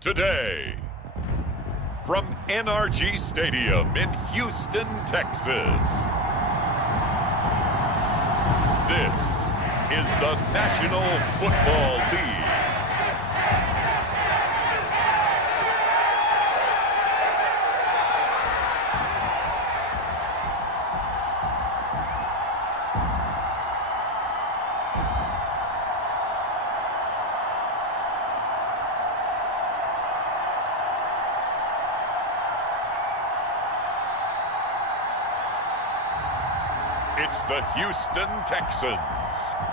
today. From NRG Stadium in Houston, Texas. This is the National Football League. It's the Houston Texans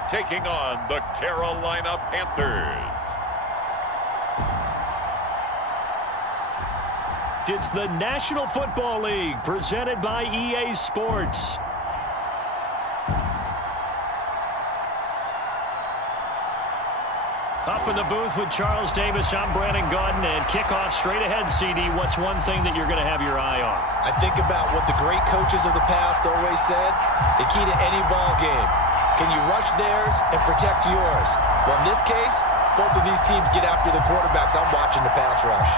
taking on the Carolina Panthers. It's the National Football League presented by EA Sports. Up in the booth with Charles Davis, I'm Brandon Gaudin, and kickoff straight ahead, CD. What's one thing that you're going to have your eye on? I think about what the great coaches of the past always said. The key to any ball game. Can you rush theirs and protect yours? Well, in this case, both of these teams get after the quarterbacks. I'm watching the pass rush.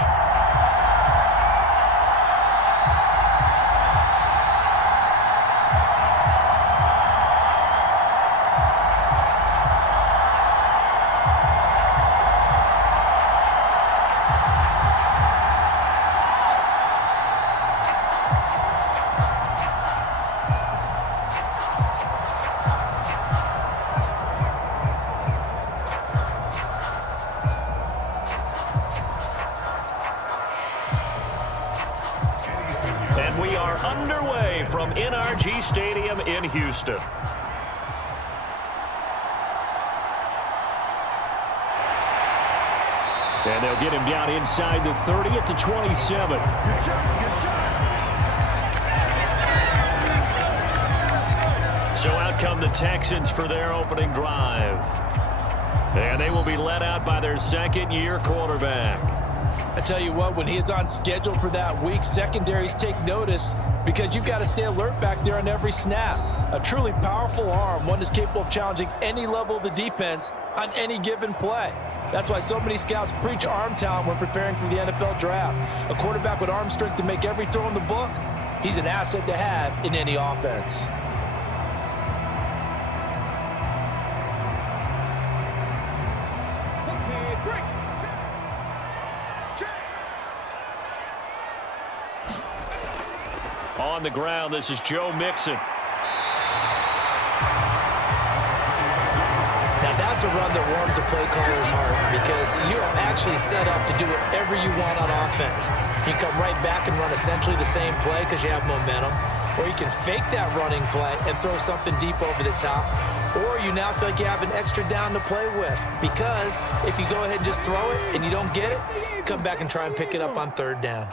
We are underway from NRG Stadium in Houston. And they'll get him down inside the 30 at the 27. So out come the Texans for their opening drive. And they will be led out by their second-year quarterback. I tell you what, when he is on schedule for that week, secondaries take notice because you've got to stay alert back there on every snap. A truly powerful arm, one that's capable of challenging any level of the defense on any given play. That's why so many scouts preach arm talent when preparing for the NFL draft. A quarterback with arm strength to make every throw in the book, he's an asset to have in any offense. On the ground, this is Joe Mixon. Now that's a run that warms a play caller's heart because you're actually set up to do whatever you want on offense. You come right back and run essentially the same play because you have momentum, or you can fake that running play and throw something deep over the top, or you now feel like you have an extra down to play with because if you go ahead and just throw it and you don't get it, come back and try and pick it up on third down.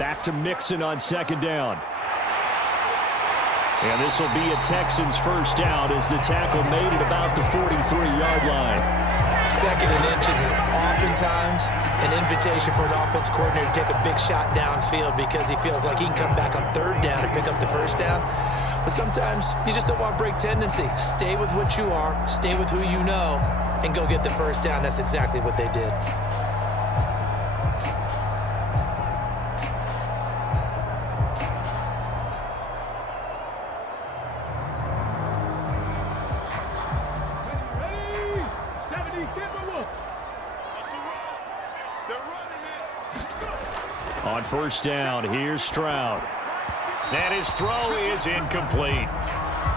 Back to Mixon on second down. And this will be a Texans first down as the tackle made at about the 43-yard line. Second and inches is oftentimes an invitation for an offense coordinator to take a big shot downfield because he feels like he can come back on third down and pick up the first down. But sometimes you just don't want to break tendency. Stay with what you are, stay with who you know, and go get the first down. That's exactly what they did. On first down, here's Stroud. And his throw is incomplete.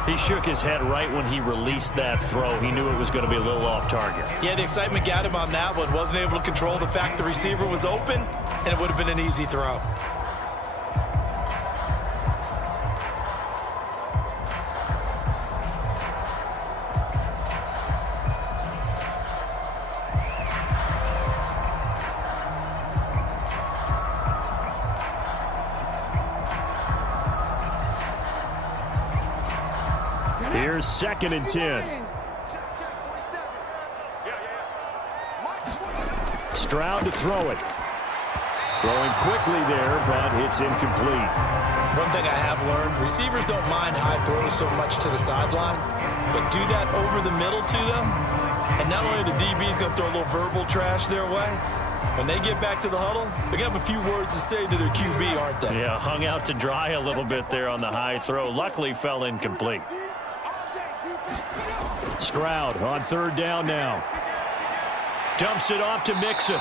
He shook his head right when he released that throw. He knew it was going to be a little off target. Yeah, the excitement got him on that one. Wasn't able to control the fact the receiver was open, and it would have been an easy throw. Here's second and 10. Stroud to throw it. Throwing quickly there, but it's incomplete. One thing I have learned, receivers don't mind high throws so much to the sideline, but do that over the middle to them, and not only the DB is going to throw a little verbal trash their way, when they get back to the huddle, they're going to have a few words to say to their QB, aren't they? Yeah, hung out to dry a little bit there on the high throw. Luckily fell incomplete. Stroud on third down now. Dumps it off to Mixon.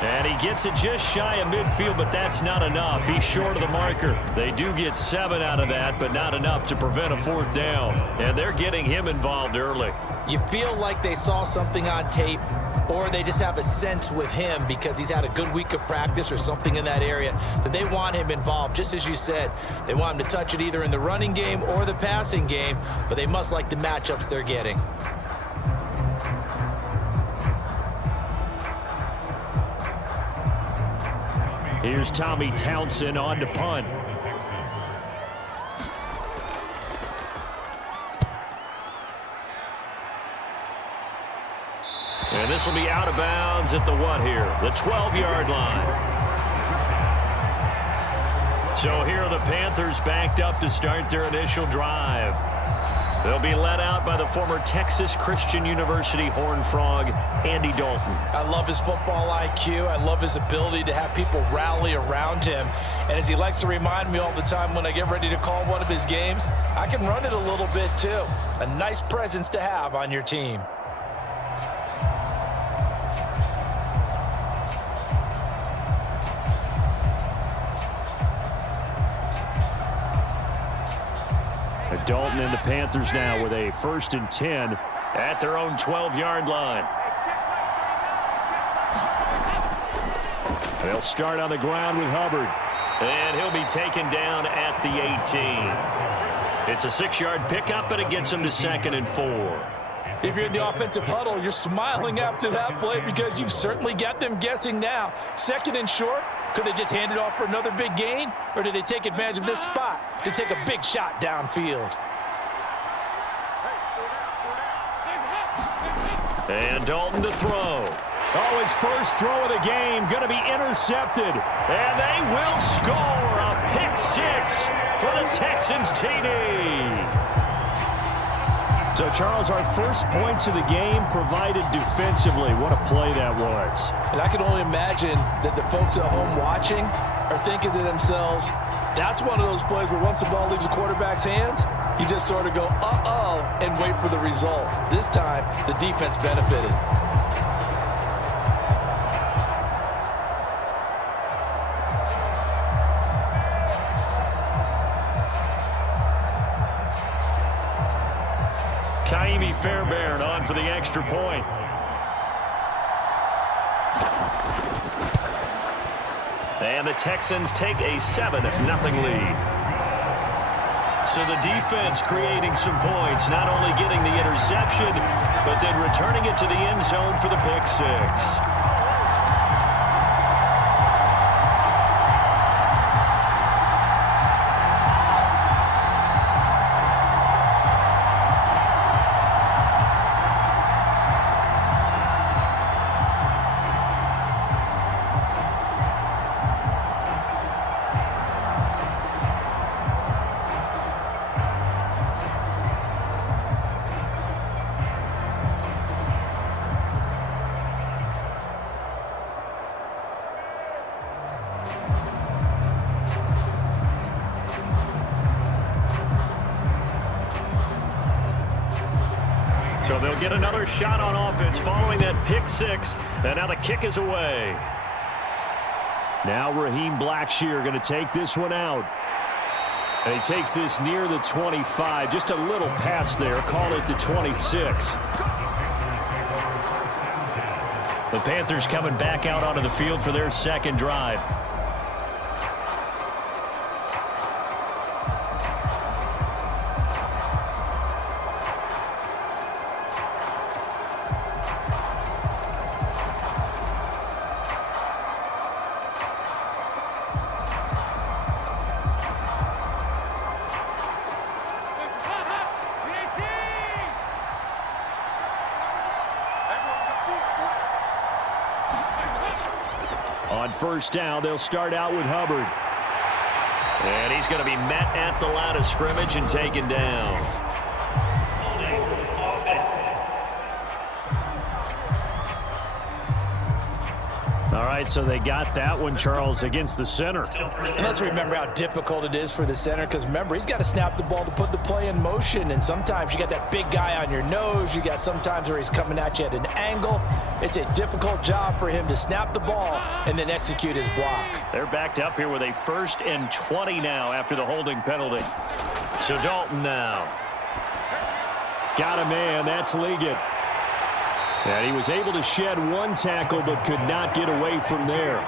And he gets it just shy of midfield, but that's not enough. He's short of the marker. They do get 7 out of that, but not enough to prevent a fourth down. And they're getting him involved early. You feel like they saw something on tape, or they just have a sense with him because he's had a good week of practice or something in that area that they want him involved. Just as you said, they want him to touch it either in the running game or the passing game, but they must like the matchups they're getting. Here's Tommy Townsend on to punt. And this will be out of bounds at the what here? The 12-yard line. So here are the Panthers backed up to start their initial drive. They'll be led out by the former Texas Christian University Horned Frog, Andy Dalton. I love his football IQ. I love his ability to have people rally around him. And as he likes to remind me all the time when I get ready to call one of his games, I can run it a little bit too. A nice presence to have on your team. Dalton and the Panthers now with a 1st and 10 at their own 12-yard line. They'll start on the ground with Hubbard. And he'll be taken down at the 18. It's a 6-yard pickup, and it gets him to 2nd and 4. If you're in the offensive huddle, you're smiling after that play because you've certainly got them guessing now. 2nd and short. Could they just hand it off for another big gain? Or did they take advantage of this spot to take a big shot downfield? And Dalton to throw. Oh, his first throw of the game going to be intercepted. And they will score a pick 6 for the Texans TD. So, Charles, our first points of the game provided defensively. What a play that was. And I can only imagine that the folks at home watching are thinking to themselves, that's one of those plays where once the ball leaves the quarterback's hands, you just sort of go, uh-oh, and wait for the result. This time, the defense benefited. Fairbairn on for the extra point. And the Texans take a 7-0 lead. So the defense creating some points, not only getting the interception, but then returning it to the end zone for the pick 6. So they'll get another shot on offense following that pick 6. And now the kick is away. Now Raheem Blackshear going to take this one out. And he takes this near the 25. Just a little pass there. Call it the 26. The Panthers coming back out onto the field for their second drive. On first down, they'll start out with Hubbard. And he's going to be met at the line of scrimmage and taken down. All right, so they got that one, Charles, against the center. And let's remember how difficult it is for the center, because remember, he's got to snap the ball to put the play in motion, and sometimes you got that big guy on your nose. You got sometimes where he's coming at you at an angle. It's a difficult job for him to snap the ball and then execute his block. They're backed up here with a 1st and 20 now after the holding penalty. So Dalton now. Got a man, that's Liggett. And he was able to shed one tackle but could not get away from there.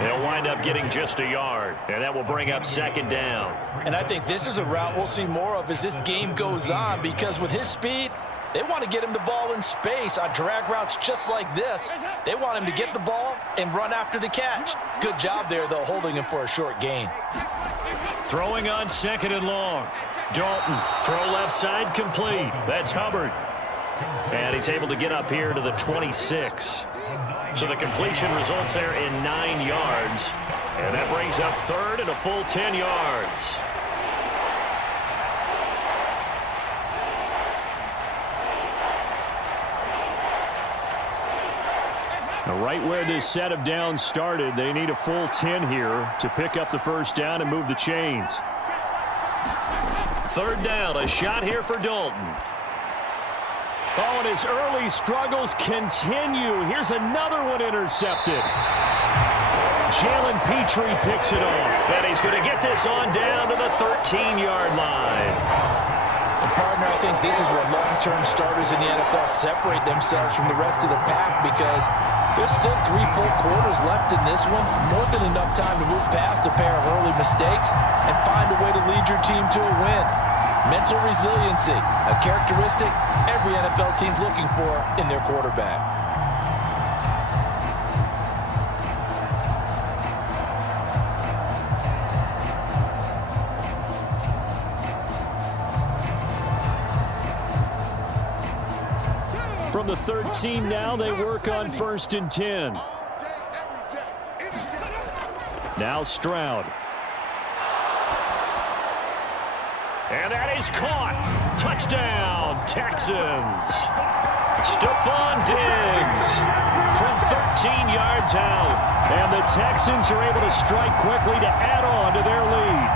He'll wind up getting just a yard, and that will bring up 2nd down. And I think this is a route we'll see more of as this game goes on, because with his speed, they want to get him the ball in space on drag routes just like this. They want him to get the ball and run after the catch. Good job there, though, holding him for a short gain. Throwing on 2nd and long. Dalton, throw left side, complete. That's Hubbard. And he's able to get up here to the 26. So the completion results there in 9 yards. And that brings up 3rd and a full 10 yards. Now, right where this set of downs started, they need a full 10 here to pick up the 1st down and move the chains. 3rd down, a shot here for Dalton. Oh, and his early struggles continue. Here's another one intercepted. Jalen Petrie picks it off. And he's going to get this on down to the 13-yard line. And partner, I think this is where long-term starters in the NFL separate themselves from the rest of the pack, because there's still 3 full quarters left in this one. More than enough time to move past a pair of early mistakes and find a way to lead your team to a win. Mental resiliency, a characteristic every NFL team's looking for in their quarterback. From the 13 now, they work on 1st and 10. Now Stroud. And that is caught. Touchdown, Texans. Stephon Diggs from 13 yards out. And the Texans are able to strike quickly to add on to their lead.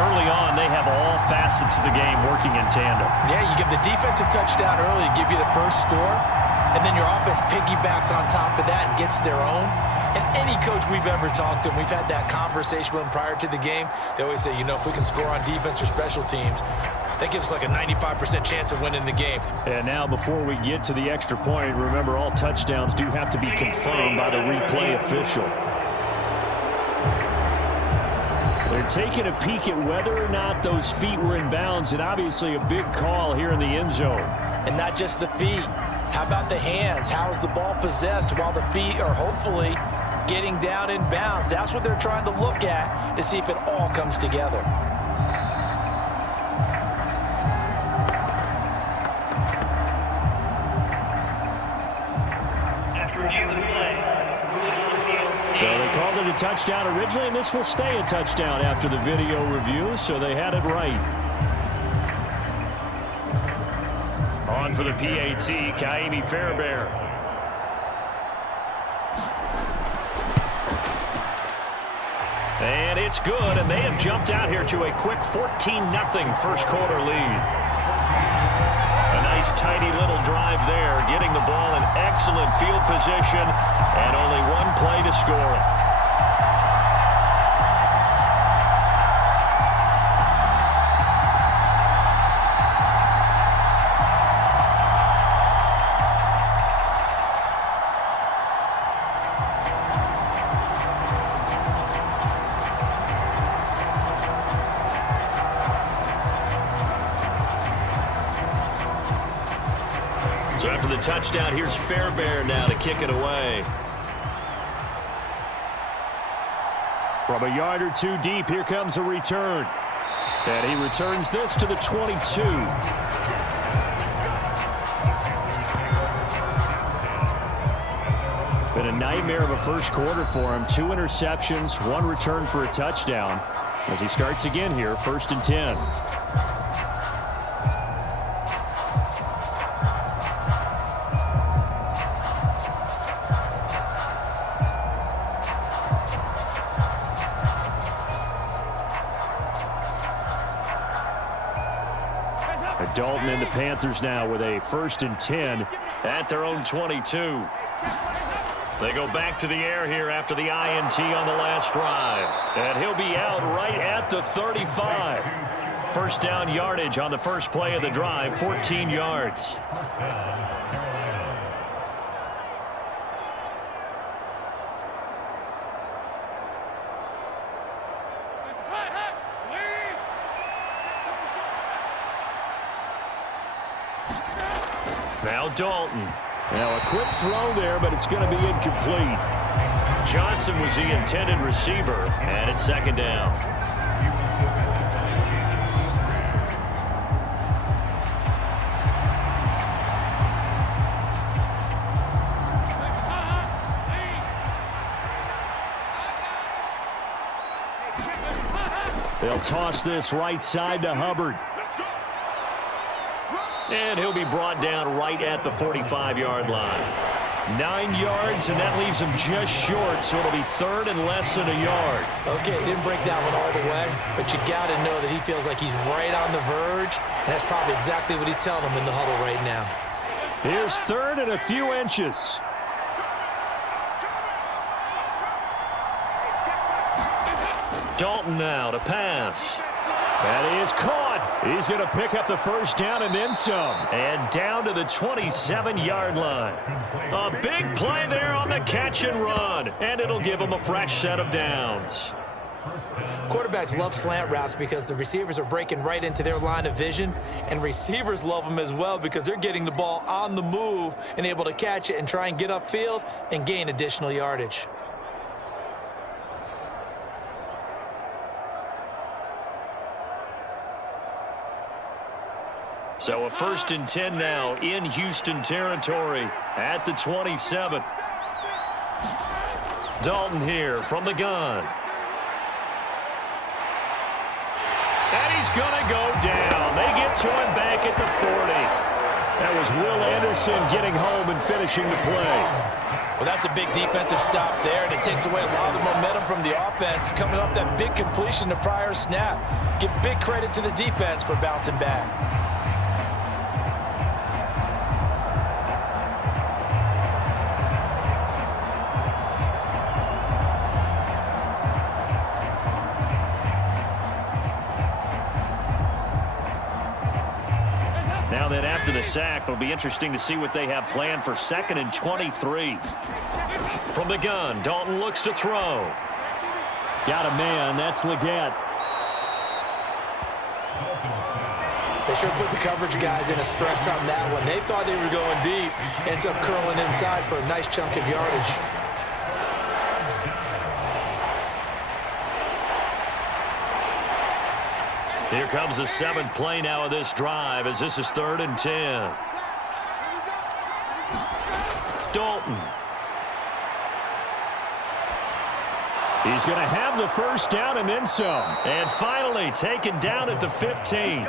Early on, they have all facets of the game working in tandem. Yeah, you give the defensive touchdown early to give you the first score, and then your offense piggybacks on top of that and gets their own. And any coach we've ever talked to, and we've had that conversation with them prior to the game, they always say, you know, if we can score on defense or special teams, that gives like a 95% chance of winning the game. And now before we get to the extra point, remember all touchdowns do have to be confirmed by the replay official. They're taking a peek at whether or not those feet were in bounds, and obviously a big call here in the end zone. And not just the feet. How about the hands? How is the ball possessed while the feet are hopefully getting down in bounds? That's what they're trying to look at to see if it all comes together. So they called it a touchdown originally, and this will stay a touchdown after the video review, so they had it right. On for the PAT, Kaimi Fairbairn. And it's good, and they have jumped out here to a quick 14-0 first quarter lead. A nice, tidy little drive there, getting the ball in excellent field position, and only one play to score it. So after the touchdown, here's Fairbairn now to kick it away. From a yard or two deep, here comes a return. And he returns this to the 22. Been a nightmare of a first quarter for him. 2 interceptions, 1 return for a touchdown. As he starts again here, 1st and 10. Dalton and the Panthers now with a 1st and 10 at their own 22. They go back to the air here after the INT on the last drive. And he'll be out right at the 35. First down yardage on the first play of the drive, 14 yards. Now Dalton. Now a quick throw there, but it's going to be incomplete. Johnson was the intended receiver, and it's 2nd down. They'll toss this right side to Hubbard. And he'll be brought down right at the 45-yard line. 9 yards, and that leaves him just short, so it'll be 3rd and less than a yard. Okay, he didn't break that one all the way, but you got to know that he feels like he's right on the verge, and that's probably exactly what he's telling him in the huddle right now. Here's 3rd and a few inches. Dalton now to pass. That is caught. He's going to pick up the first down and then some. And down to the 27-yard line. A big play there on the catch and run. And it'll give him a fresh set of downs. Quarterbacks love slant routes because the receivers are breaking right into their line of vision. And receivers love them as well because they're getting the ball on the move and able to catch it and try and get upfield and gain additional yardage. So a 1st and 10 now in Houston territory at the 27. Dalton here from the gun. And he's going to go down. They get to him back at the 40. That was Will Anderson getting home and finishing the play. Well, that's a big defensive stop there, and it takes away a lot of the momentum from the offense. Coming up that big completion the prior snap. Give big credit to the defense for bouncing back. Now then, after the sack, it'll be interesting to see what they have planned for 2nd and 23. From the gun, Dalton looks to throw. Got a man, that's Leggett. They sure put the coverage guys in a stress on that one. They thought they were going deep. Ends up curling inside for a nice chunk of yardage. Here comes the 7th play now of this drive as this is 3rd and 10. Dalton. He's going to have the first down and then some. And finally taken down at the 15.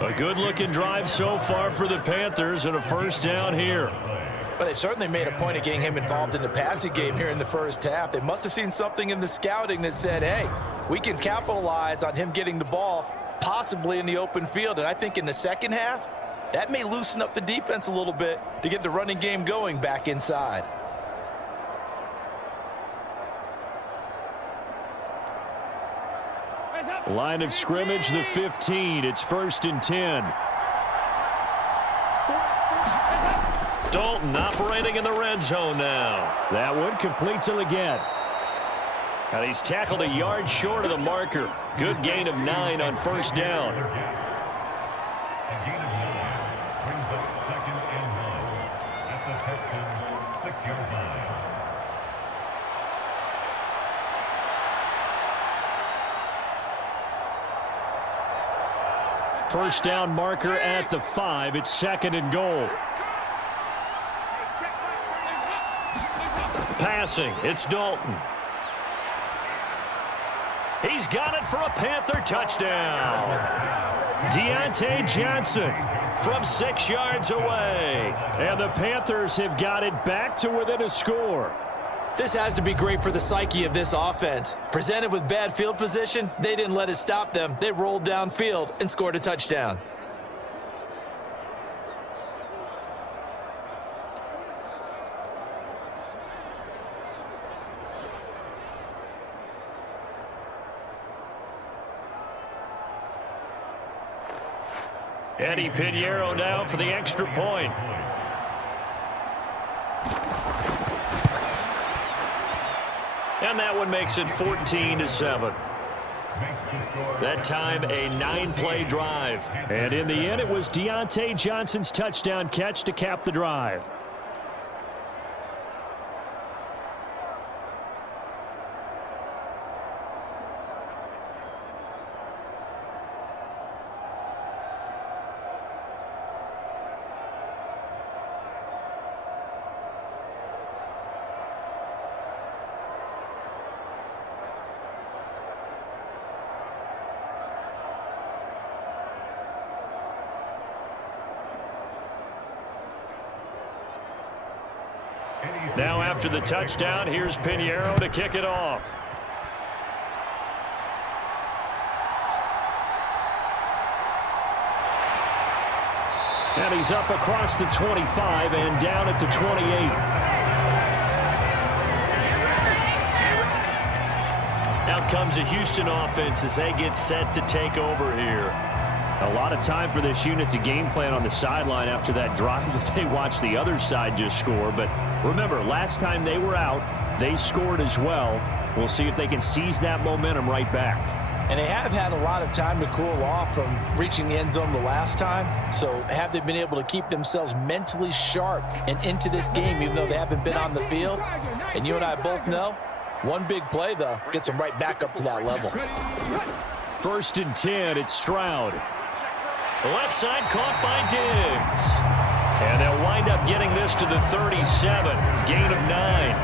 A good-looking drive so far for the Panthers and a first down here. But they've certainly made a point of getting him involved in the passing game here in the first half. They must have seen something in the scouting that said, hey, we can capitalize on him getting the ball possibly in the open field. And I think in the second half, that may loosen up the defense a little bit to get the running game going back inside. Line of scrimmage, the 15. It's 1st and 10. Dalton operating in the red zone now. That one complete to Leggett. And he's tackled a yard short of the marker. Good gain of 9 on first down. Brings up 2nd and 9 at the Texans' 6-yard line. First down marker at the 5. It's 2nd and goal. Passing, it's Dalton. He's got it for a Panther touchdown. Deontay Johnson from 6 yards away. And the Panthers have got it back to within a score. This has to be great for the psyche of this offense. Presented with bad field position, they didn't let it stop them. They rolled downfield and scored a touchdown. Eddie Pinheiro now for the extra point. And that one makes it 14-7. That time, a 9-play drive. And in the end, it was Deontay Johnson's touchdown catch to cap the drive. Now after the touchdown, here's Pinheiro to kick it off. And he's up across the 25 and down at the 28. Out comes a Houston offense as they get set to take over here. A lot of time for this unit to game plan on the sideline after that drive that they watched the other side just score. But remember, last time they were out, they scored as well. We'll see if they can seize that momentum right back. And they have had a lot of time to cool off from reaching the end zone the last time. So have they been able to keep themselves mentally sharp and into this game, even though they haven't been on the field? And you and I both know, one big play, though, gets them right back up to that level. 1st and 10, it's Stroud. The left side caught by Diggs. And they'll wind up getting this to the 37. Gain of 9.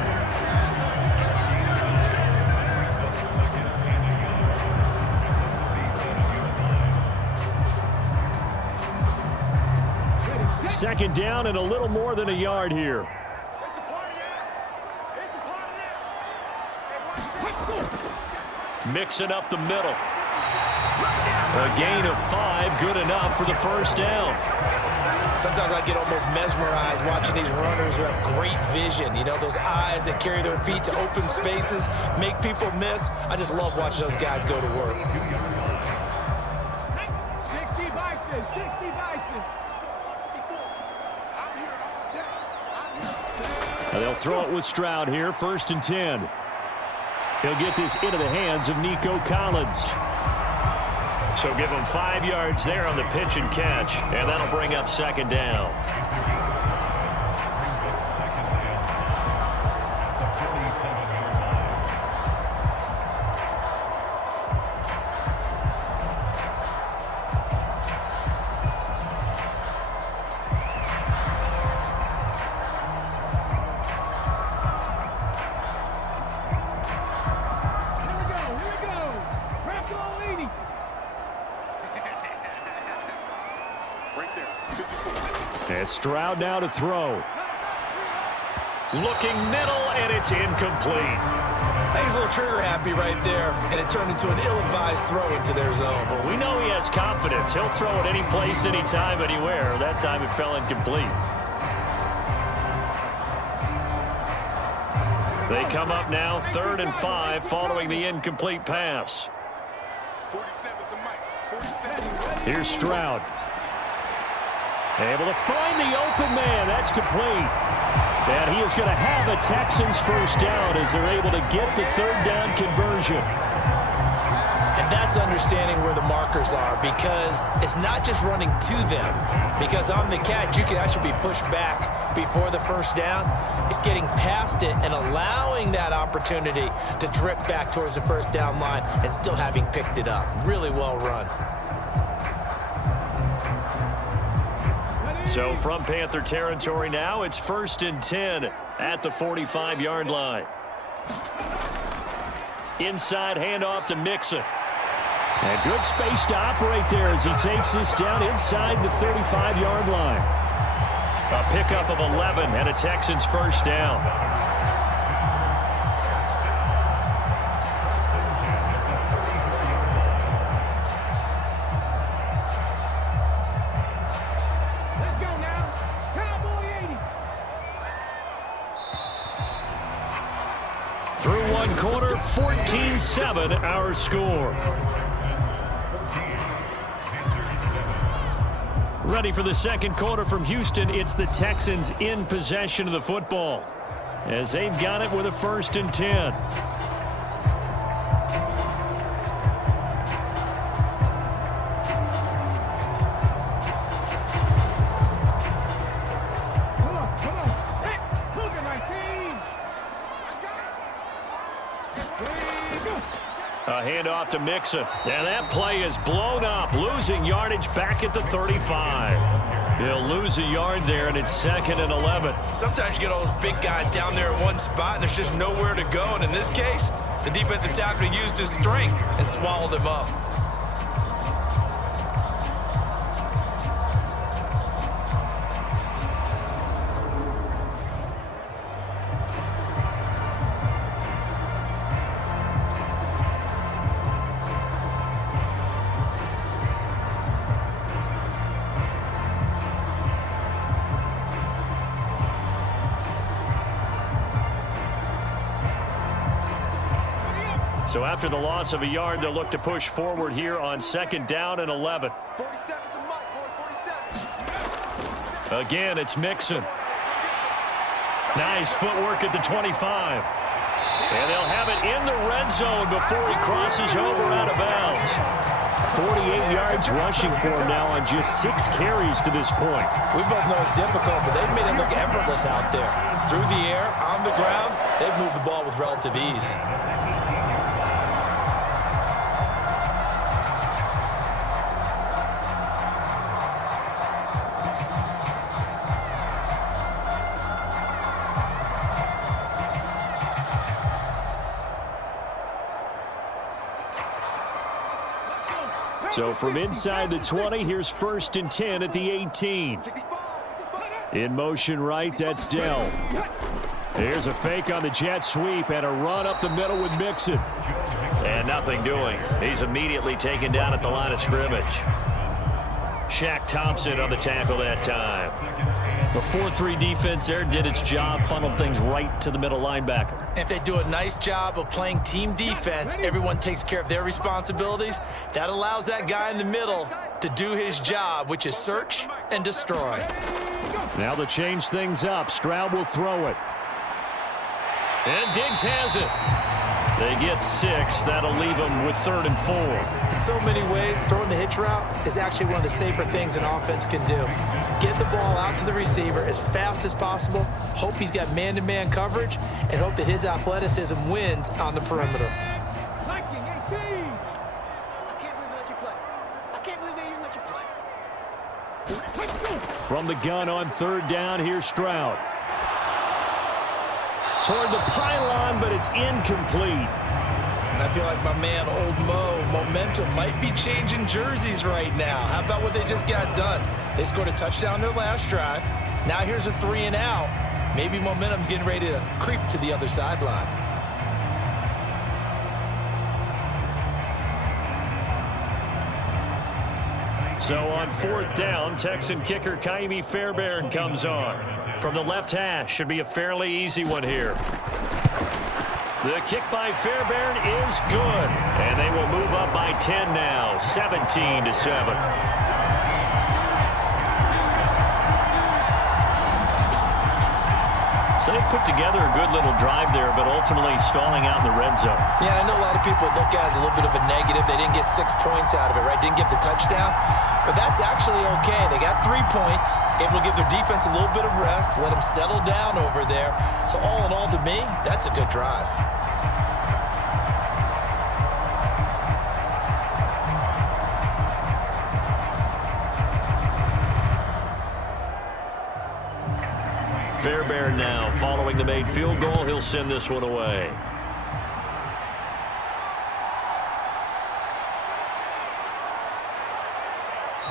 Second down and a little more than a yard here. Mixing up the middle. A gain of 5, good enough for the first down. Sometimes I get almost mesmerized watching these runners who have great vision. You know, those eyes that carry their feet to open spaces, make people miss. I just love watching those guys go to work. And they'll throw it with Stroud here, 1st and 10. He'll get this into the hands of Nico Collins. So give him 5 yards there on the pitch and catch, and that'll bring up 2nd down. And Stroud now to throw. Looking middle, and it's incomplete. He's a little trigger happy right there, and it turned into an ill-advised throw into their zone. Well, we know he has confidence. He'll throw it any place, anytime, anywhere. That time it fell incomplete. They come up now 3rd and 5 following the incomplete pass. Here's Stroud. Able to find the open man. That's complete. And he is going to have a Texans first down as they're able to get the 3rd down conversion. And that's understanding where the markers are, because it's not just running to them. Because on the catch, you can actually be pushed back before the first down. It's getting past it and allowing that opportunity to drip back towards the first down line and still having picked it up. Really well run. So from Panther territory now, it's 1st and 10 at the 45-yard line. Inside handoff to Mixon. And good space to operate there as he takes this down inside the 35-yard line. A pickup of 11 and a Texans first down. Let's go now. Cowboy 80. Through one quarter, 14-7 our score. Ready for the second quarter from Houston. It's the Texans in possession of the football as they've got it with a 1st and 10. Come on. Hey, look at my team. A handoff to Mixon. And that play is blown up, losing yardage back at the 35. He'll lose a yard there, and it's 2nd and 11. Sometimes you get all those big guys down there in one spot, and there's just nowhere to go. And in this case, the defensive tackle used his strength and swallowed him up. So after the loss of a yard, they'll look to push forward here on 2nd down and 11. 47's the mark, boy. 47. Again, it's Mixon. Nice footwork at the 25. And they'll have it in the red zone before he crosses over out of bounds. 48 yards rushing for him now on just 6 carries to this point. We both know it's difficult, but they've made it look effortless out there. Through the air, on the ground, they've moved the ball with relative ease. So from inside the 20, here's 1st and 10 at the 18. In motion right, that's Dell. Here's a fake on the jet sweep and a run up the middle with Mixon. And nothing doing. He's immediately taken down at the line of scrimmage. Shaq Thompson on the tackle that time. The 4-3 defense there did its job, funneled things right to the middle linebacker. If they do a nice job of playing team defense, everyone takes care of their responsibilities. That allows that guy in the middle to do his job, which is search and destroy. Now to change things up, Stroud will throw it. And Diggs has it. They get 6. That'll leave them with 3rd and 4. In so many ways, throwing the hitch route is actually one of the safer things an offense can do. Get the ball out to the receiver as fast as possible, hope he's got man-to-man coverage, and hope that his athleticism wins on the perimeter. Liking 18. I can't believe they let you play. I can't believe they even let you play. From the gun on 3rd down, here's Stroud. Toward the pylon, but it's incomplete. And I feel like my man, Old Mo, momentum might be changing jerseys right now. How about what they just got done? They scored a touchdown their last drive. Now here's a 3 and out. Maybe momentum's getting ready to creep to the other sideline. So on 4th down, Texan kicker Kaimi Fairbairn comes on. From the left hash, should be a fairly easy one here. The kick by Fairbairn is good. And they will move up by 10 now, 17-7. So they put together a good little drive there, but ultimately stalling out in the red zone. Yeah, I know a lot of people look at it as a little bit of a negative. They didn't get 6 points out of it, right? Didn't get the touchdown. But that's actually okay. They got 3 points, able to give their defense a little bit of rest, let them settle down over there. So all in all, to me, that's a good drive. Fairbairn now following the made field goal. He'll send this one away.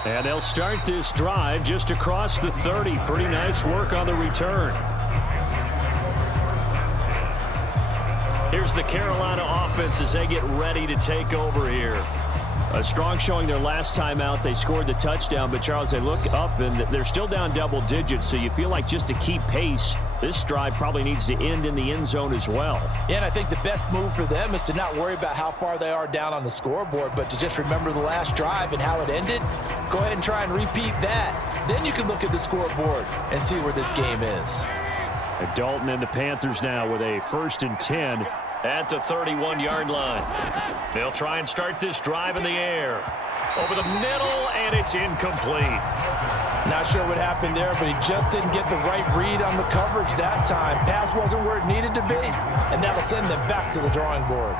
And they'll start this drive just across the 30. Pretty nice work on the return. Here's the Carolina offense as they get ready to take over here. A strong showing their last time out. They scored the touchdown, but Charles, they look up and they're still down double digits, so you feel like just to keep pace, this drive probably needs to end in the end zone as well. Yeah, and I think the best move for them is to not worry about how far they are down on the scoreboard, but to just remember the last drive and how it ended. Go ahead and try and repeat that. Then you can look at the scoreboard and see where this game is. Dalton and the Panthers now with a 1st and 10 at the 31-yard line. They'll try and start this drive in the air. Over the middle, and it's incomplete. Not sure what happened there, but he just didn't get the right read on the coverage that time. Pass wasn't where it needed to be, and that'll send them back to the drawing board.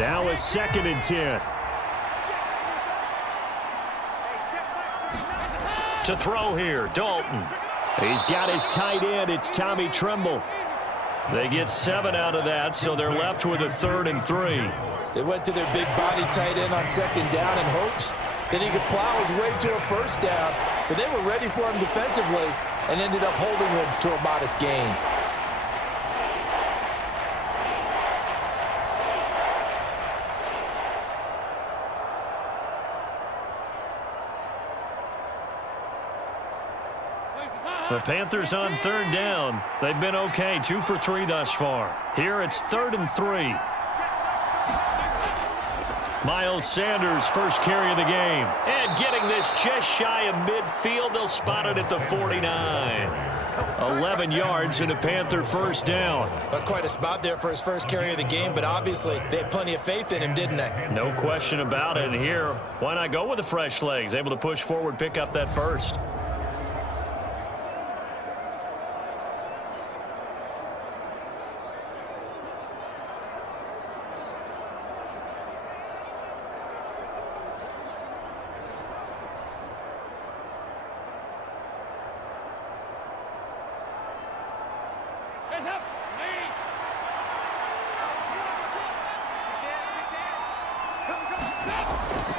Now a 2nd and 10. To throw here, Dalton. He's got his tight end. It's Tommy Tremble. They get 7 out of that, so they're left with a 3rd and 3. They went to their big body tight end on 2nd down in hopes that he could plow his way to a 1st down, but they were ready for him defensively and ended up holding him to a modest gain. The Panthers on 3rd down. They've been okay, 2 for 3 thus far. Here it's 3rd and 3. Miles Sanders, first carry of the game. And getting this just shy of midfield. They'll spot it at the 49. 11 yards and a Panther 1st down. That's quite a spot there for his first carry of the game, but obviously they had plenty of faith in him, didn't they? No question about it. And here, why not go with the fresh legs? Able to push forward, pick up that 1st.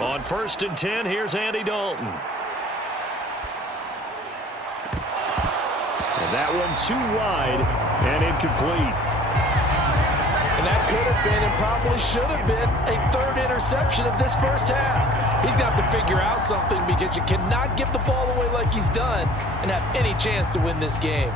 On 1st and 10, here's Andy Dalton. And that one too wide and incomplete. And that could have been and probably should have been a 3rd interception of this 1st half. He's got to figure out something because you cannot give the ball away like he's done and have any chance to win this game.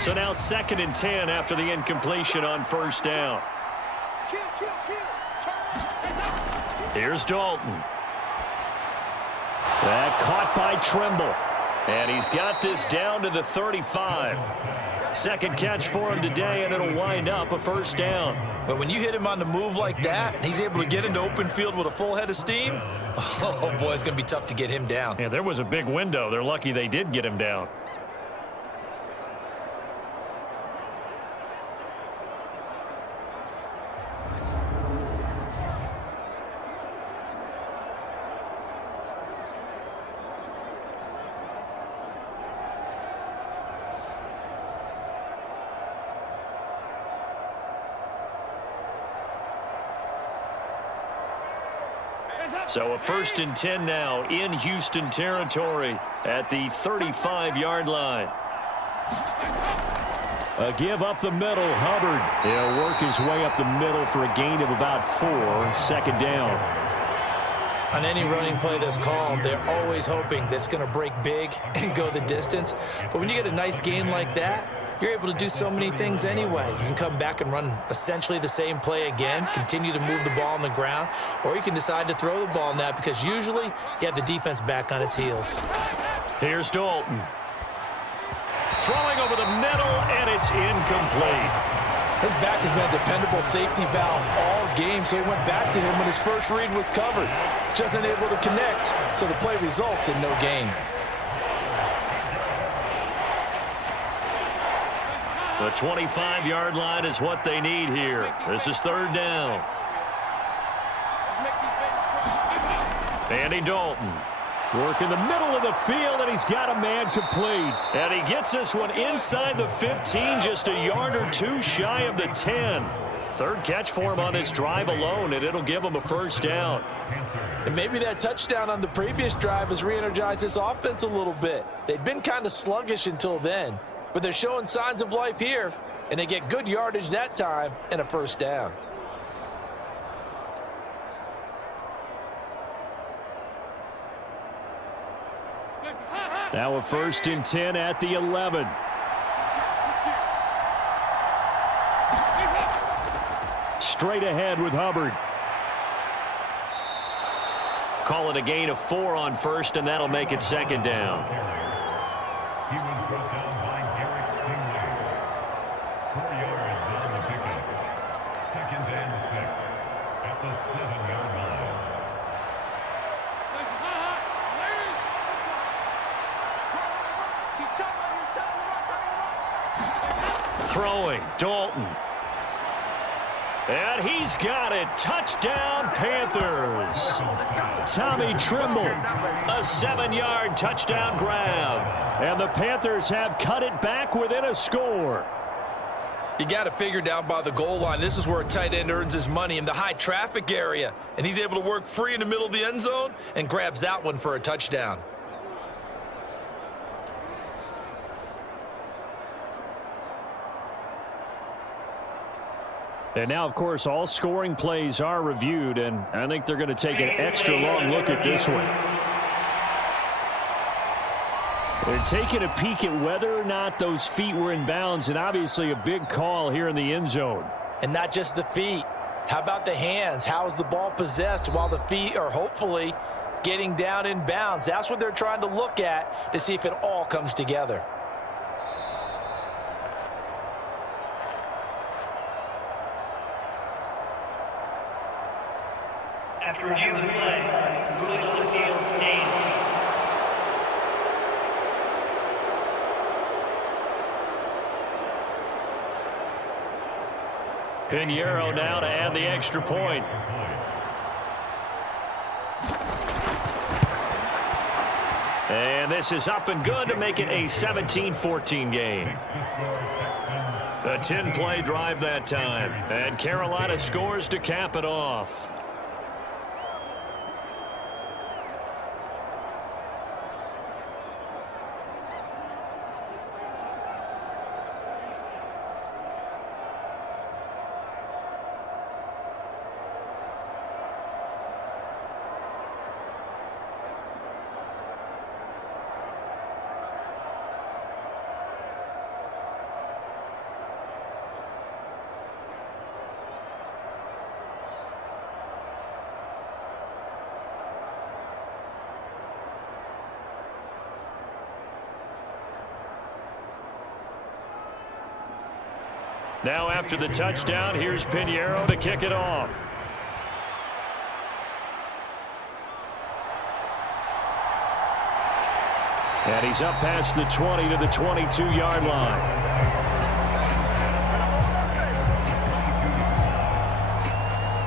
So now 2nd and 10 after the incompletion on 1st down. Here's Dalton. That caught by Tremble. And he's got this down to the 35. 2nd catch for him today, and it'll wind up a 1st down. But when you hit him on the move like that, and he's able to get into open field with a full head of steam, oh boy, it's going to be tough to get him down. Yeah, there was a big window. They're lucky they did get him down. So a 1st and 10 now in Houston territory at the 35-yard line. A give up the middle. Hubbard. He'll work his way up the middle for a gain of about 4. 2nd down. On any running play that's called, they're always hoping that it's going to break big and go the distance. But when you get a nice gain like that, you're able to do so many things anyway. You can come back and run essentially the same play again, continue to move the ball on the ground, or you can decide to throw the ball now because usually you have the defense back on its heels. Here's Dalton. Throwing over the middle, and it's It's incomplete. His back has been a dependable safety valve all game, so he went back to him when his first read was covered. Just unable to connect, so the play results in no gain. The 25-yard line is what they need here. This is third down. Andy Dalton. Work in the middle of the field, and he's got a man complete. And he gets this one inside the 15, just a yard or two shy of the 10. Third catch for him on this drive alone, and it'll give him a first down. And maybe that touchdown on the previous drive has re-energized this offense a little bit. They'd been kind of sluggish until then, but they're showing signs of life here, and they get good yardage that time and a first down. Now a 1st and 10 at the 11. Straight ahead with Hubbard. Call it a gain of 4 on first, and that'll make it second down. He was brought down by Garrett Stingley. 4 yards on the pickup. 2nd and 6 at the 7-yard line. Throwing, Dalton. And he's got it. Touchdown, Panthers. Tommy Trimble, a 7-yard touchdown grab. And the Panthers have cut it back within a score. You got to figure down by the goal line. This is where a tight end earns his money, in the high traffic area. And he's able to work free in the middle of the end zone and grabs that one for a touchdown. And now, of course, all scoring plays are reviewed, and I think they're going to take an extra long look at this one. They're taking a peek at whether or not those feet were in bounds, and obviously a big call here in the end zone. And not just the feet. How about the hands? How is the ball possessed while the feet are hopefully getting down in bounds? That's what they're trying to look at to see if it all comes together. After review of the play, ruling on the field stands. Pinheiro now to add the extra point. And this is up and good to make it a 17-14 game. A 10-play drive that time. And Carolina scores to cap it off. Now after the touchdown, here's Pinheiro to kick it off. And he's up past the 20 to the 22-yard line.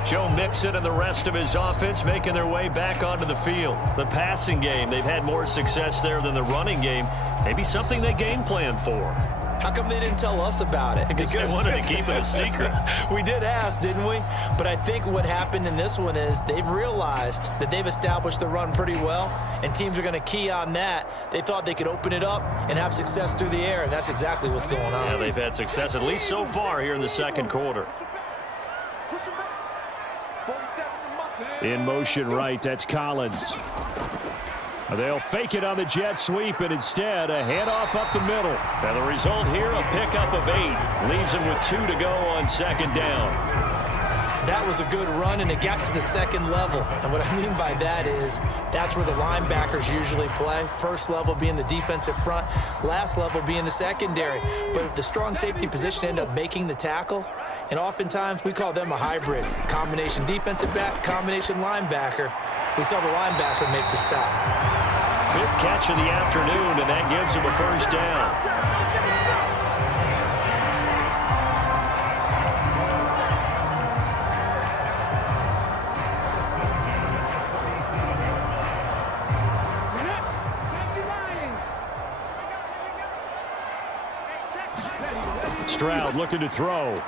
Joe Mixon and the rest of his offense making their way back onto the field. The passing game, they've had more success there than the running game. Maybe something they game plan for. How come they didn't tell us about it? Because they wanted to keep it a secret. We did ask, didn't we? But I think what happened in this one is they've realized that they've established the run pretty well, and teams are going to key on that. They thought they could open it up and have success through the air, and that's exactly what's going on. Yeah, they've had success, at least so far, here in the second quarter. In motion right, that's Collins. They'll fake it on the jet sweep, and instead a handoff up the middle. And the result here, a pickup of 8. Leaves him with 2 to go on second down. That was a good run, and it got to the second level. And what I mean by that is that's where the linebackers usually play. First level being the defensive front, last level being the secondary. But the strong safety position ended up making the tackle, and oftentimes we call them a hybrid. Combination defensive back, combination linebacker. We saw the linebacker make the stop. Fifth catch of the afternoon, and that gives him a first down. Stroud looking to throw.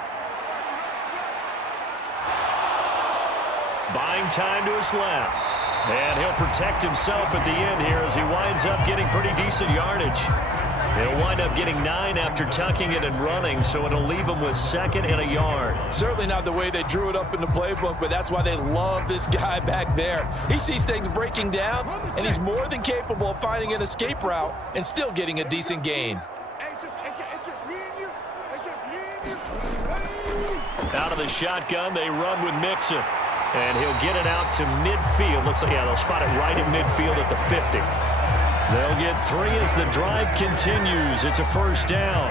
Buying time to his left. And he'll protect himself at the end here as he winds up getting pretty decent yardage. He'll wind up getting 9 after tucking it and running, so it'll leave him with 2nd and a yard. Certainly not the way they drew it up in the playbook, but that's why they love this guy back there. He sees things breaking down, and he's more than capable of finding an escape route and still getting a decent gain. Out of the shotgun, they run with Mixon. And he'll get it out to midfield. Looks like, yeah, they'll spot it right at midfield at the 50. They'll get 3 as the drive continues. It's a first down.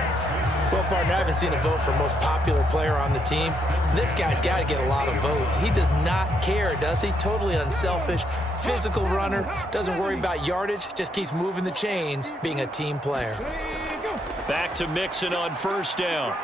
Well, partner, I haven't seen a vote for most popular player on the team. This guy's got to get a lot of votes. He does not care, does he? Totally unselfish, physical runner, doesn't worry about yardage, just keeps moving the chains, being a team player. Back to Mixon on first down.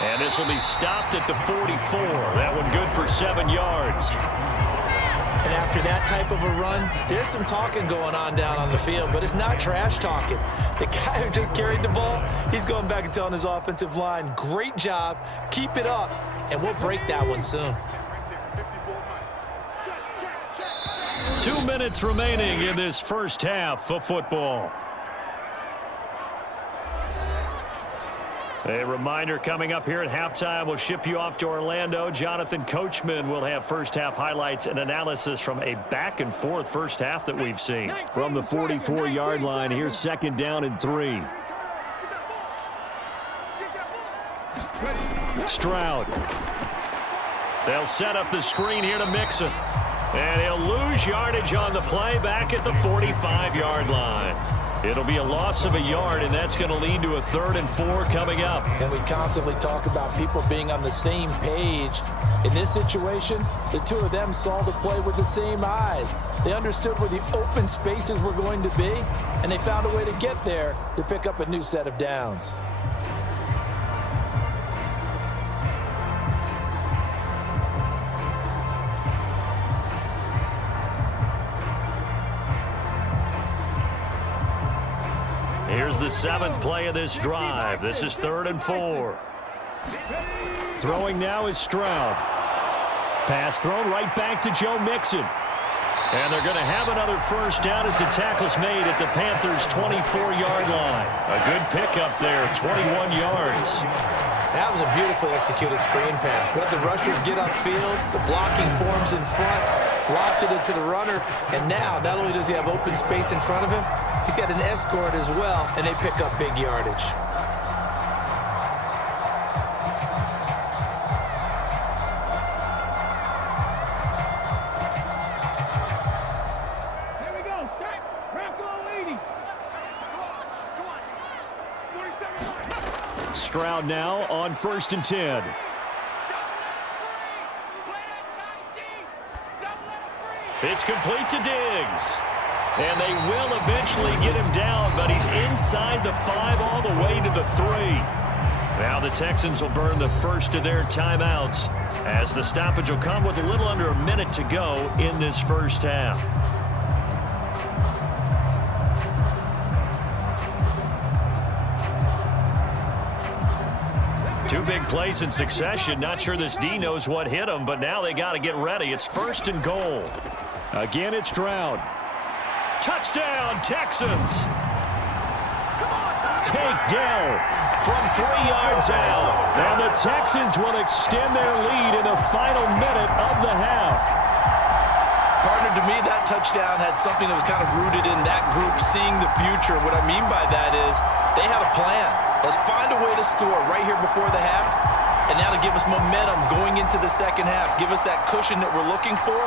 And this will be stopped at the 44. That one good for 7 yards. And after that type of a run, there's some talking going on down on the field, but it's not trash talking. The guy who just carried the ball, he's going back and telling his offensive line, great job, keep it up, and we'll break that one soon. 2 minutes remaining in this first half of football. A reminder coming up here at halftime, we'll ship you off to Orlando. Jonathan Coachman will have first-half highlights and analysis from a back-and-forth first half that we've seen. From the 44-yard line, here's 2nd down and 3. Stroud. They'll set up the screen here to Mixon. And he'll lose yardage on the play back at the 45-yard line. It'll be a loss of a yard, and that's going to lead to a 3rd and 4 coming up. And we constantly talk about people being on the same page. In this situation, the two of them saw the play with the same eyes. They understood where the open spaces were going to be, and they found a way to get there to pick up a new set of downs. Here's the 7th play of this drive. This is 3rd and 4. Throwing now is Stroud. Pass thrown right back to Joe Mixon. And they're going to have another first down as the tackle's made at the Panthers' 24-yard line. A good pickup there, 21 yards. That was a beautifully executed screen pass. Let the rushers get upfield. The blocking forms in front. Lofted it to the runner. And now, not only does he have open space in front of him, he's got an escort as well, and they pick up big yardage. Here we go, set, Bronco 80. Stroud now on 1st and 10. It's complete to Diggs. And they will eventually get him down, but he's inside the 5 all the way to the 3. Now the Texans will burn the first of their timeouts as the stoppage will come with a little under a minute to go in this first half. Two big plays in succession. Not sure this D knows what hit him, but now they got to get ready. It's 1st and goal. Again, it's Stroud. Touchdown, Texans. Takedown from 3 yards out. And the Texans will extend their lead in the final minute of the half. Partner, to me, that touchdown had something that was kind of rooted in that group seeing the future. What I mean by that is they had a plan. Let's find a way to score right here before the half. and now to give us momentum going into the second half, give us that cushion that we're looking for.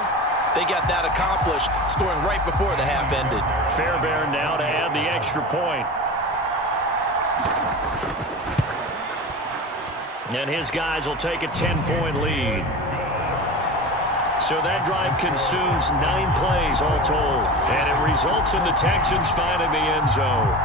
They got that accomplished, scoring right before the half ended. Fairbairn now to add the extra point. And his guys will take a 10-point lead. So that drive consumes 9 plays all told. And it results in the Texans finding the end zone.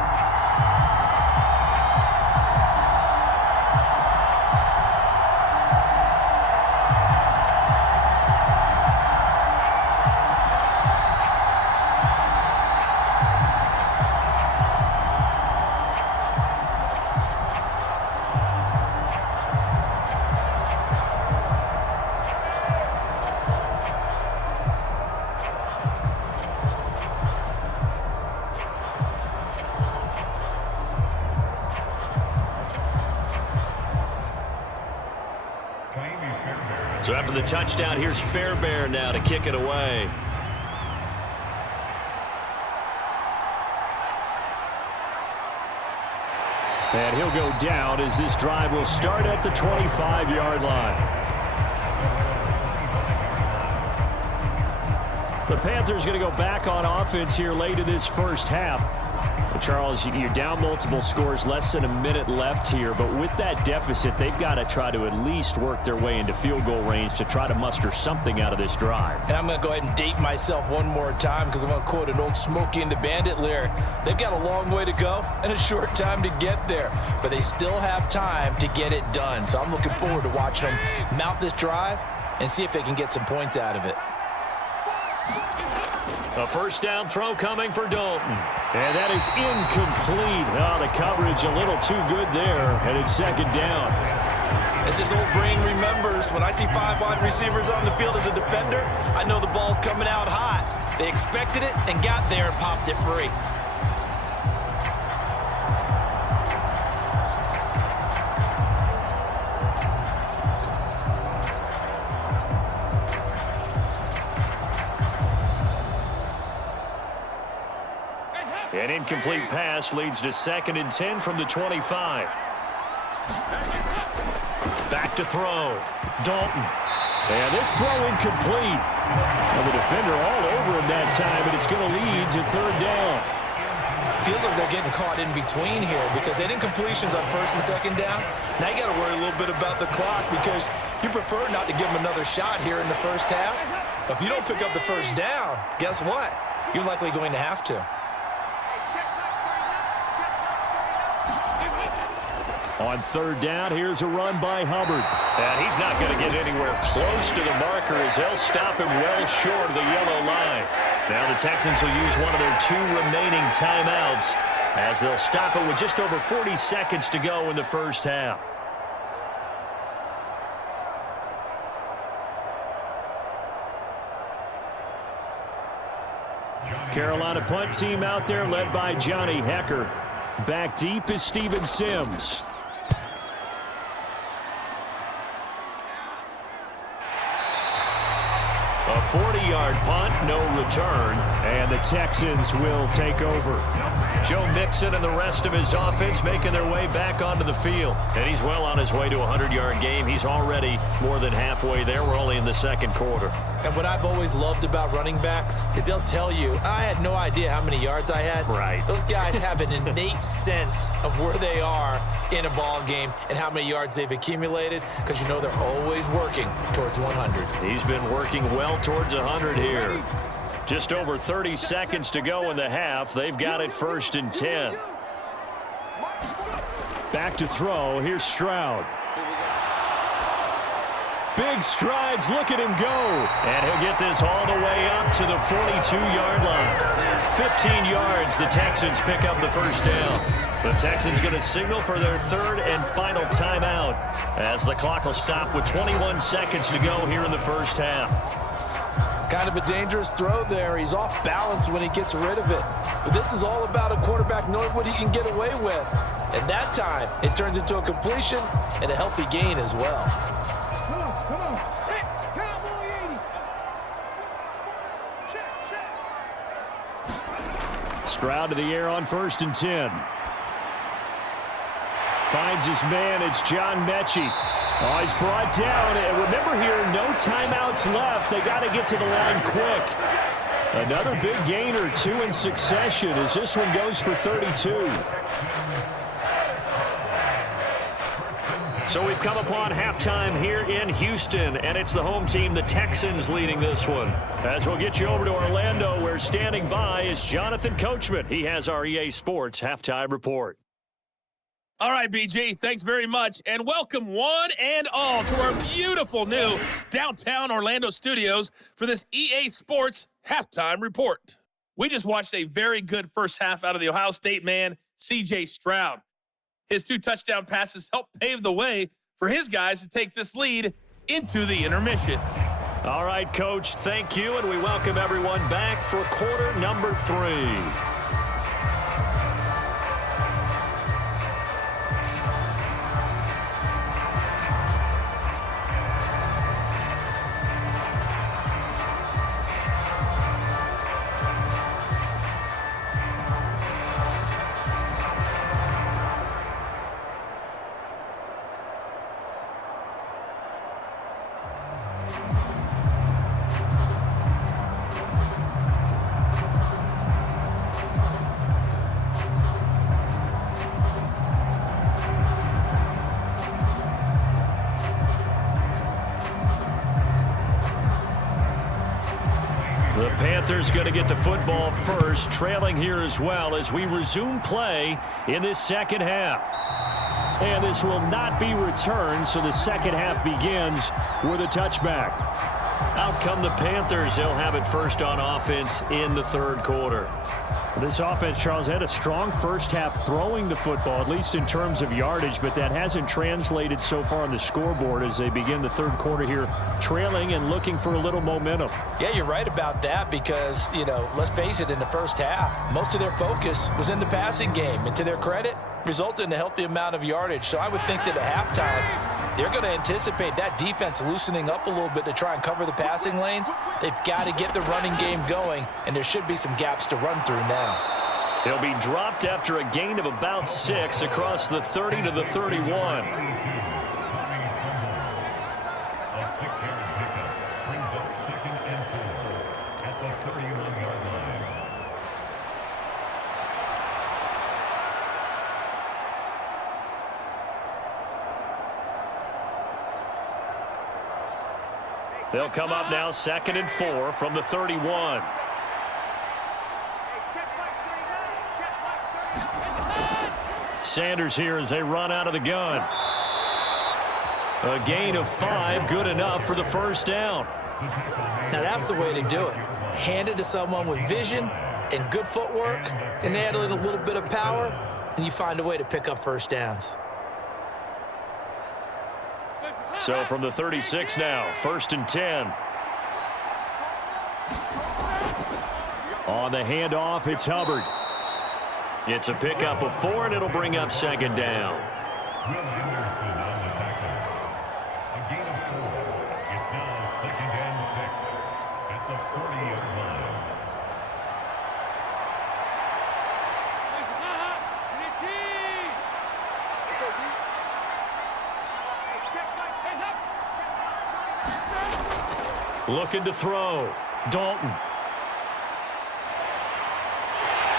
So after the touchdown, here's Fairbairn now to kick it away. And he'll go down as this drive will start at the 25-yard line. The Panthers going to go back on offense here late in this first half. Charles, you're down multiple scores, less than a minute left here, but with that deficit, they've got to try to at least work their way into field goal range to try to muster something out of this drive. And I'm going to go ahead and date myself one more time because I'm going to quote an old Smokey and the Bandit lyric. They've got a long way to go and a short time to get there, but they still have time to get it done. So I'm looking forward to watching them mount this drive and see if they can get some points out of it. A first down throw coming for Dalton. And that is incomplete. Oh, the coverage a little too good there, and it's second down. As this old brain remembers, when I see 5 wide receivers on the field as a defender, I know the ball's coming out hot. They expected it and got there and popped it free. An incomplete pass leads to 2nd and 10 from the 25. Back to throw. Dalton. And this throw incomplete. Well, the defender all over him that time, and it's going to lead to 3rd down. Feels like they're getting caught in between here because they had incompletions on 1st and 2nd down. Now you got to worry a little bit about the clock because you prefer not to give them another shot here in the first half. But if you don't pick up the first down, guess what? You're likely going to have to. On 3rd down, here's a run by Hubbard. And he's not going to get anywhere close to the marker as they'll stop him well short of the yellow line. Now the Texans will use one of their 2 remaining timeouts as they'll stop it with just over 40 seconds to go in the first half. Carolina punt team out there led by Johnny Hecker. Back deep is Steven Sims. A 40-yard punt, no return, and the Texans will take over. Joe Mixon and the rest of his offense making their way back onto the field. And he's well on his way to a 100-yard game. He's already more than halfway there. We're only in the 2nd quarter. And what I've always loved about running backs is they'll tell you, I had no idea how many yards I had. Right. Those guys have an innate sense of where they are in a ball game and how many yards they've accumulated because you know they're always working towards 100. He's been working well towards 100 here. Just over 30 seconds to go in the half. They've got it 1st and 10. Back to throw. Here's Stroud. Big strides. Look at him go. And he'll get this all the way up to the 42-yard line. 15 yards. The Texans pick up the first down. The Texans going to signal for their 3rd and final timeout as the clock will stop with 21 seconds to go here in the first half. Kind of a dangerous throw there. He's off balance when he gets rid of it. But this is all about a quarterback knowing what he can get away with. And that time, it turns into a completion and a healthy gain as well. Come on. Hey, Cowboy 80. Stroud to the air on 1st and 10. Finds his man. It's John Mechie. Oh, he's brought down. And remember here, no timeouts left. They got to get to the line quick. Another big gainer, 2 in succession, as this one goes for 32. So we've come upon halftime here in Houston, and it's the home team, the Texans, leading this one. As we'll get you over to Orlando, where standing by is Jonathan Coachman. He has our EA Sports halftime report. All right, BG, thanks very much, and welcome one and all to our beautiful new downtown Orlando studios for this EA Sports halftime report. We just watched a very good first half out of the Ohio State man, C.J. Stroud. His 2 touchdown passes helped pave the way for his guys to take this lead into the intermission. All right, Coach, thank you, and we welcome everyone back for quarter number 3. The Panthers going to get the football first, trailing here as well as we resume play in this second half. And this will not be returned, so the second half begins with a touchback. Out come the Panthers. They'll have it first on offense in the third quarter. This offense, Charles, had a strong first half throwing the football, at least in terms of yardage, but that hasn't translated so far on the scoreboard as they begin the third quarter here, trailing and looking for a little momentum. Yeah, you're right about that because, let's face it, in the first half, most of their focus was in the passing game. And to their credit, resulted in a healthy amount of yardage. So I would think that at halftime, they're going to anticipate that defense loosening up a little bit to try and cover the passing lanes. They've got to get the running game going, and there should be some gaps to run through now. They'll be dropped after a gain of about 6 across the 30 to the 31. A 6-yard pickup brings up 2nd and 4 at the 31-yard line. They'll come up now 2nd and 4 from the 31. Sanders here as they run out of the gun. A gain of 5, good enough for the first down. Now that's the way to do it. Hand it to someone with vision and good footwork, and add a little bit of power, and you find a way to pick up first downs. So from the 36 now, 1st and 10. On the handoff, it's Hubbard. It's a pickup of 4, and it'll bring up 2nd down. Will Anderson on the tackle. A gain of 4. It's now 2nd and 6 at the 40-yard line. Looking to throw. Dalton.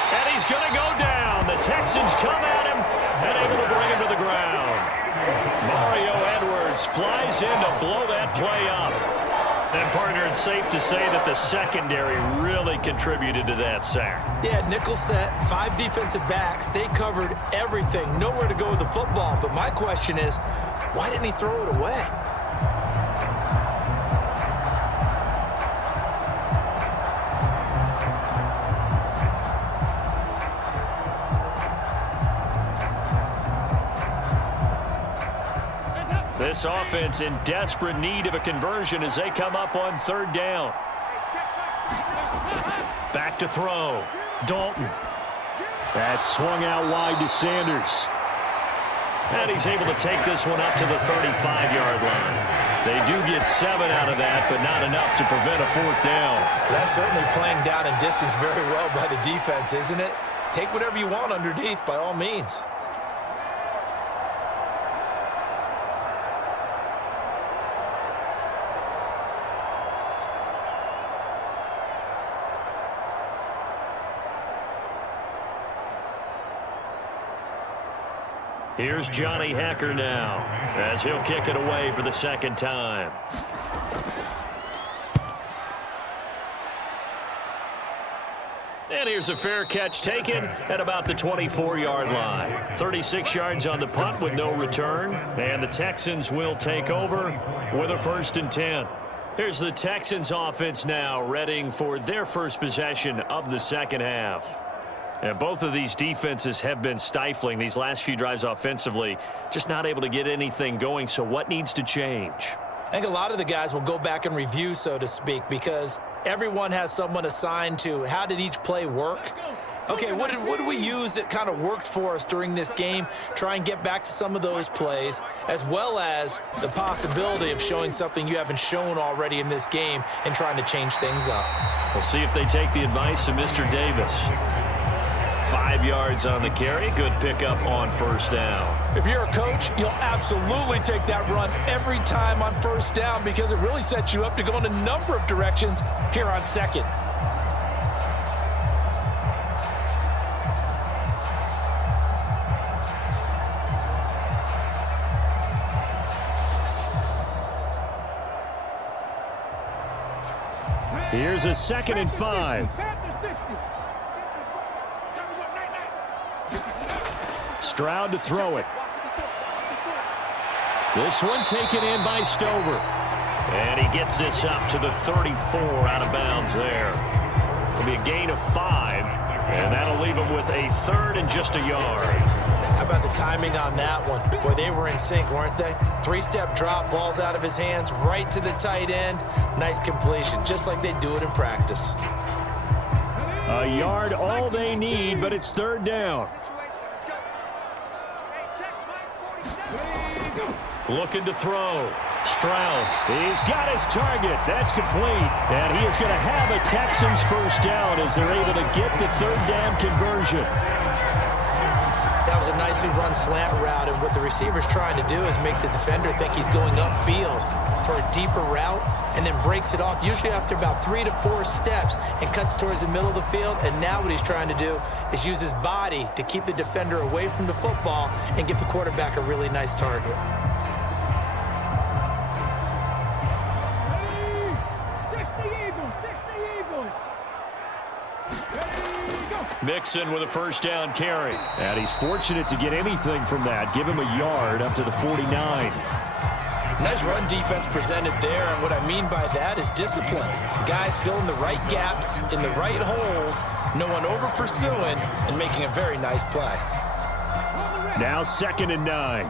And he's going to go down. The Texans come at him and able to bring him to the ground. Mario Edwards flies in to blow that play up. And, partner, it's safe to say that the secondary really contributed to that sack. Yeah, nickel set, 5 defensive backs. They covered everything. Nowhere to go with the football. But my question is, why didn't he throw it away? This offense in desperate need of a conversion as they come up on 3rd down. Back to throw. Dalton. That's swung out wide to Sanders. And he's able to take this one up to the 35-yard line. They do get 7 out of that, but not enough to prevent a 4th down. That's certainly playing down in distance very well by the defense, isn't it? Take whatever you want underneath, by all means. Here's Johnny Hacker now as he'll kick it away for the second time. And here's a fair catch taken at about the 24-yard line. 36 yards on the punt with no return. And the Texans will take over with a 1st and 10. Here's the Texans offense now, readying for their first possession of the second half. And both of these defenses have been stifling these last few drives offensively, just not able to get anything going. So what needs to change? I think a lot of the guys will go back and review, so to speak, because everyone has someone assigned to how did each play work. Okay, what did we use that kind of worked for us during this game? Try and get back to some of those plays, as well as the possibility of showing something you haven't shown already in this game and trying to change things up. We'll see if they take the advice of Mr. Davis. 5 yards on the carry. Good pickup on 1st down. If you're a coach, you'll absolutely take that run every time on 1st down because it really sets you up to go in a number of directions here on 2nd. Here's a 2nd and 5. Stroud to throw it. This one taken in by Stover. And he gets this up to the 34 out of bounds there. It'll be a gain of 5, and that'll leave him with a 3rd and just a yard. How about the timing on that one? Boy, they were in sync, weren't they? 3-step drop, balls out of his hands, right to the tight end. Nice completion, just like they do it in practice. A yard all they need, but it's 3rd down. Looking to throw. Stroud. He's got his target. That's complete. And he is going to have a Texans 1st down as they're able to get the 3rd down conversion. That was a nicely run slant route, and what the receiver's trying to do is make the defender think he's going upfield for a deeper route and then breaks it off, usually after about 3 to 4 steps, and cuts towards the middle of the field. And now what he's trying to do is use his body to keep the defender away from the football and give the quarterback a really nice target. Mixon with a 1st down carry. And he's fortunate to get anything from that. Give him a yard up to the 49. Nice run defense presented there, and what I mean by that is discipline. Guys filling the right gaps in the right holes, no one over pursuing, and making a very nice play. Now 2nd and 9.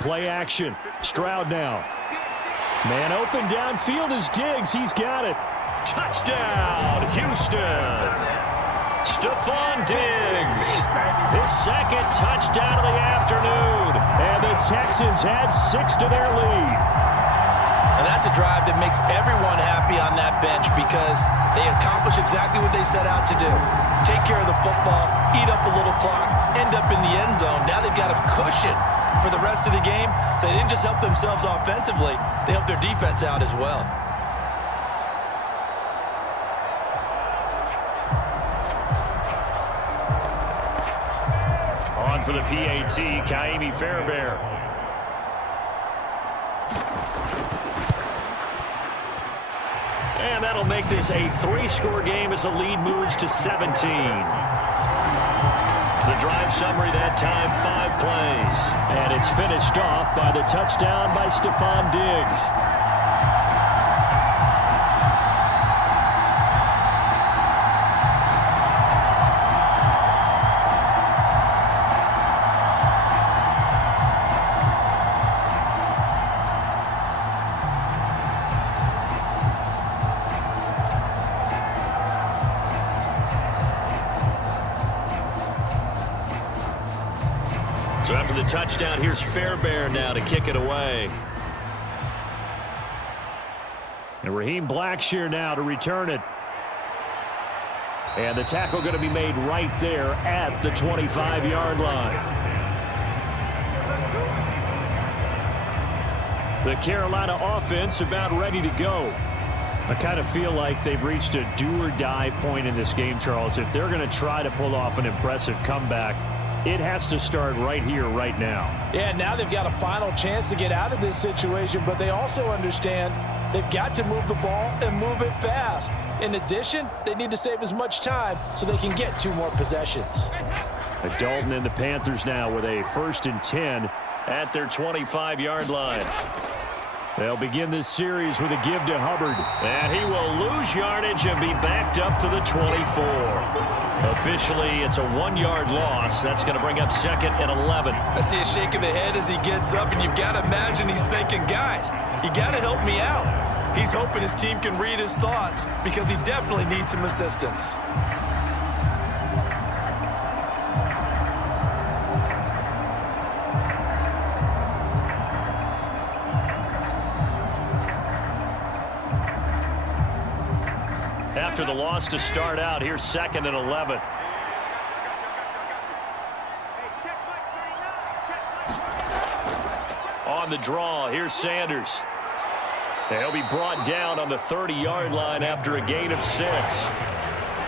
Play action. Stroud now. Man open downfield is Diggs. He's got it. Touchdown, Houston. Stephon Diggs. His 2nd touchdown of the afternoon. And the Texans add 6 to their lead. And that's a drive that makes everyone happy on that bench because they accomplish exactly what they set out to do. Take care of the football, eat up a little clock, end up in the end zone. Now they've got a cushion for the rest of the game. So they didn't just help themselves offensively, they helped their defense out as well. On for the PAT, Kaimi Fairbairn. And that'll make this a 3-score game as the lead moves to 17. The drive summary that time, 5 plays. And it's finished off by the touchdown by Stephon Diggs. So after the touchdown, here's Fairbairn now to kick it away. And Raheem Blackshear now to return it. And the tackle going to be made right there at the 25-yard line. The Carolina offense about ready to go. I kind of feel like they've reached a do-or-die point in this game, Charles. If they're going to try to pull off an impressive comeback, it has to start right here, right now. Yeah, now they've got a final chance to get out of this situation, but they also understand they've got to move the ball and move it fast. In addition, they need to save as much time so they can get 2 more possessions. Dalton and the Panthers now with a 1st and 10 at their 25-yard line. They'll begin this series with a give to Hubbard. And he will lose yardage and be backed up to the 24. Officially, it's a 1-yard loss. That's going to bring up 2nd and 11. I see a shake of the head as he gets up, and you've got to imagine he's thinking, guys, you got to help me out. He's hoping his team can read his thoughts because he definitely needs some assistance. After the loss to start out, here's 2nd and 11. On the draw, here's Sanders. He'll be brought down on the 30-yard line after a gain of 6.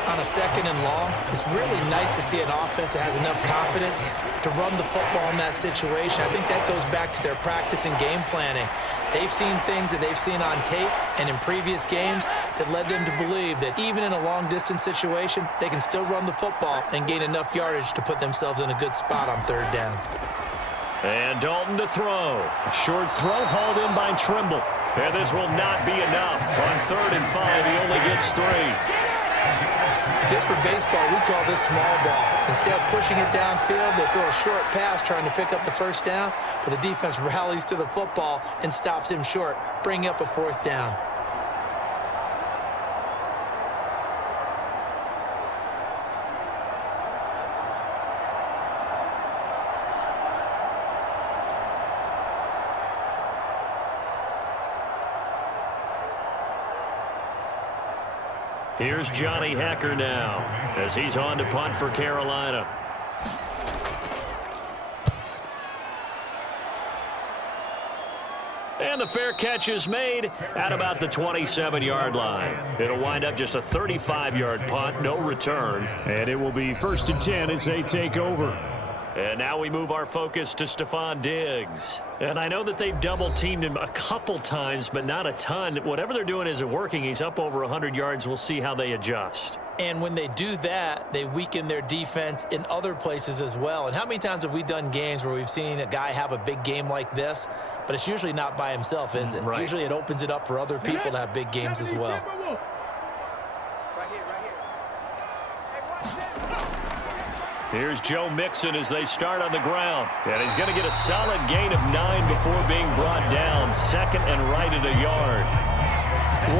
On a 2nd and long, it's really nice to see an offense that has enough confidence to run the football in that situation. I think that goes back to their practice and game planning. They've seen things that they've seen on tape and in previous games that led them to believe that even in a long-distance situation, they can still run the football and gain enough yardage to put themselves in a good spot on 3rd down. And Dalton to throw. A short throw hauled in by Trimble. And this will not be enough. On 3rd and 5, he only gets 3. If this were baseball, we call this small ball. Instead of pushing it downfield, they throw a short pass trying to pick up the 1st down, but the defense rallies to the football and stops him short, bringing up a 4th down. Here's Johnny Hacker now as he's on to punt for Carolina. And the fair catch is made at about the 27-yard line. It'll wind up just a 35-yard punt, no return. And it will be 1st and 10 as they take over. And now we move our focus to Stephon Diggs. And I know that they've double-teamed him a couple times, but not a ton. Whatever they're doing isn't working. He's up over 100 yards. We'll see how they adjust. And when they do that, they weaken their defense in other places as well. And how many times have we done games where we've seen a guy have a big game like this, but it's usually not by himself, is it? Right. Usually it opens it up for other people to have big games as well. Here's Joe Mixon as they start on the ground. And he's going to get a solid gain of 9 before being brought down. 2nd and right at a yard.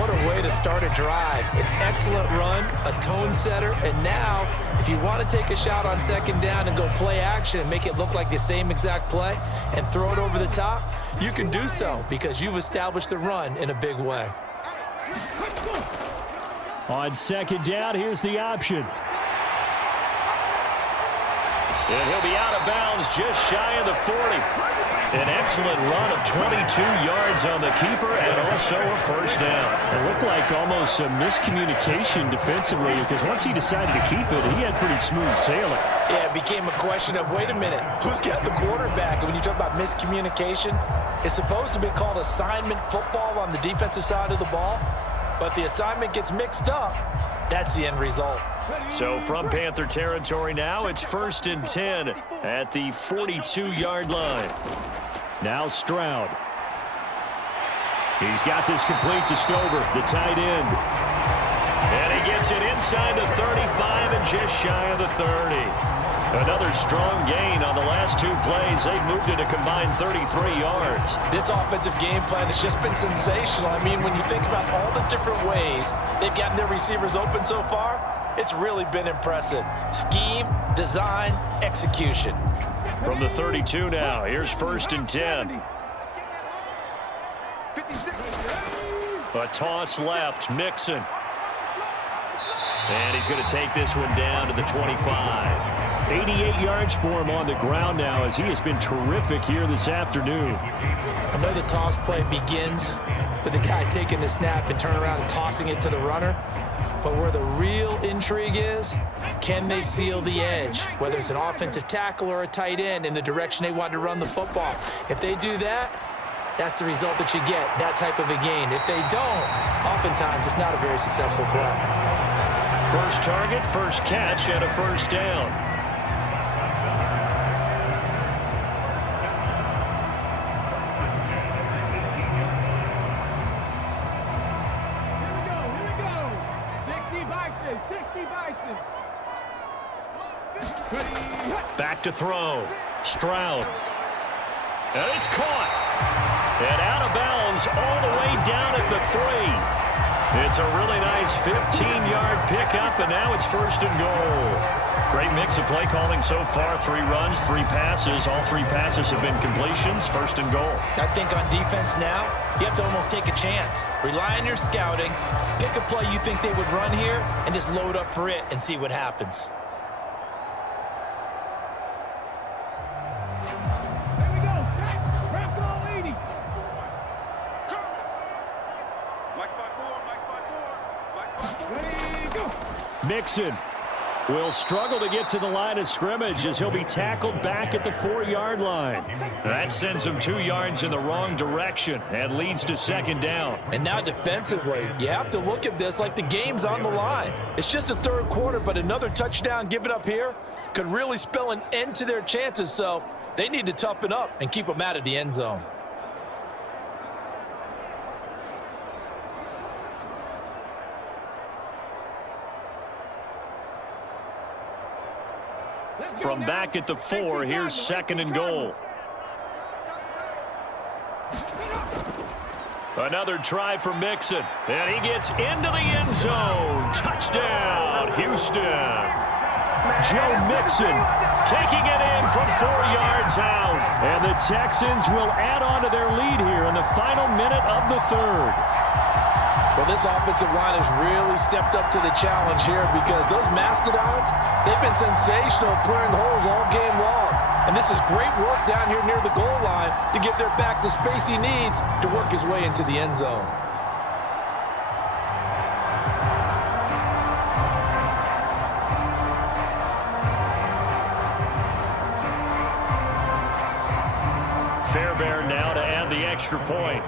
What a way to start a drive. An excellent run, a tone setter, and now if you want to take a shot on 2nd down and go play action and make it look like the same exact play and throw it over the top, you can do so because you've established the run in a big way. On 2nd down, here's the option. And he'll be out of bounds just shy of the 40. An excellent run of 22 yards on the keeper and also a 1st down. It looked like almost a miscommunication defensively because once he decided to keep it, he had pretty smooth sailing. Yeah, it became a question of, wait a minute, who's got the quarterback? And when you talk about miscommunication, it's supposed to be called assignment football on the defensive side of the ball, but the assignment gets mixed up. That's the end result. So from Panther territory now, it's 1st and 10 at the 42-yard line. Now Stroud. He's got this complete to Stover, the tight end. And he gets it inside the 35 and just shy of the 30. Another strong gain on the last 2 plays. They've moved it a combined 33 yards. This offensive game plan has just been sensational. I mean, when you think about all the different ways they've gotten their receivers open so far, it's really been impressive. Scheme, design, execution. From the 32 now, here's 1st and 10. A toss left, Mixon. And he's going to take this one down to the 25. 88 yards for him on the ground now as he has been terrific here this afternoon. I know the toss play begins with the guy taking the snap and turning around and tossing it to the runner. But where the real intrigue is, can they seal the edge, whether it's an offensive tackle or a tight end, in the direction they want to run the football? If they do that, that's the result that you get, that type of a gain. If they don't, oftentimes it's not a very successful play. First target, first catch, and a first down. Back to throw. Stroud. And it's caught. And out of bounds all the way down at the 3. It's a really nice 15-yard pickup, and now it's first and goal. Great mix of play calling so far. 3 runs, 3 passes. All 3 passes have been completions. First and goal. I think on defense now, you have to almost take a chance. Rely on your scouting. Pick a play you think they would run here and just load up for it and see what happens. Mixon will struggle to get to the line of scrimmage as he'll be tackled back at the 4-yard line. That sends him 2 yards in the wrong direction and leads to second down. And now defensively, you have to look at this like the game's on the line. It's just the 3rd quarter, but another touchdown given up here could really spell an end to their chances, so they need to toughen up and keep them out of the end zone. From back at the 4, here's second and goal. Another try for Mixon, and he gets into the end zone. Touchdown, Houston. Joe Mixon taking it in from 4 yards out. And the Texans will add on to their lead here in the final minute of the 3rd. Well, this offensive line has really stepped up to the challenge here because those Mastodons, they've been sensational clearing holes all game long. And this is great work down here near the goal line to give their back the space he needs to work his way into the end zone. Fairbairn now to add the extra point.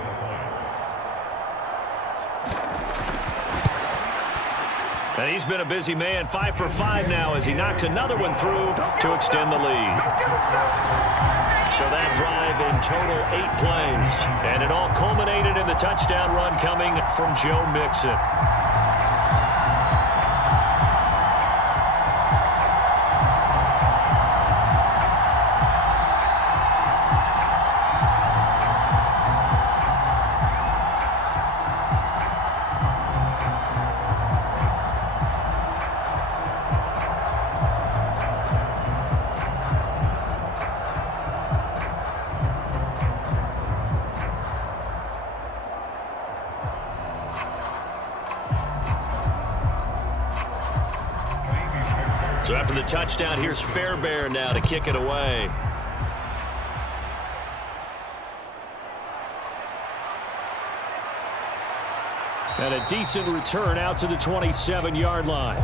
And he's been a busy man, 5 for 5 now as he knocks another one through to extend the lead. So that drive in total 8 plays. And it all culminated in the touchdown run coming from Joe Mixon. So after the touchdown, here's Fairbairn now to kick it away. And a decent return out to the 27-yard line.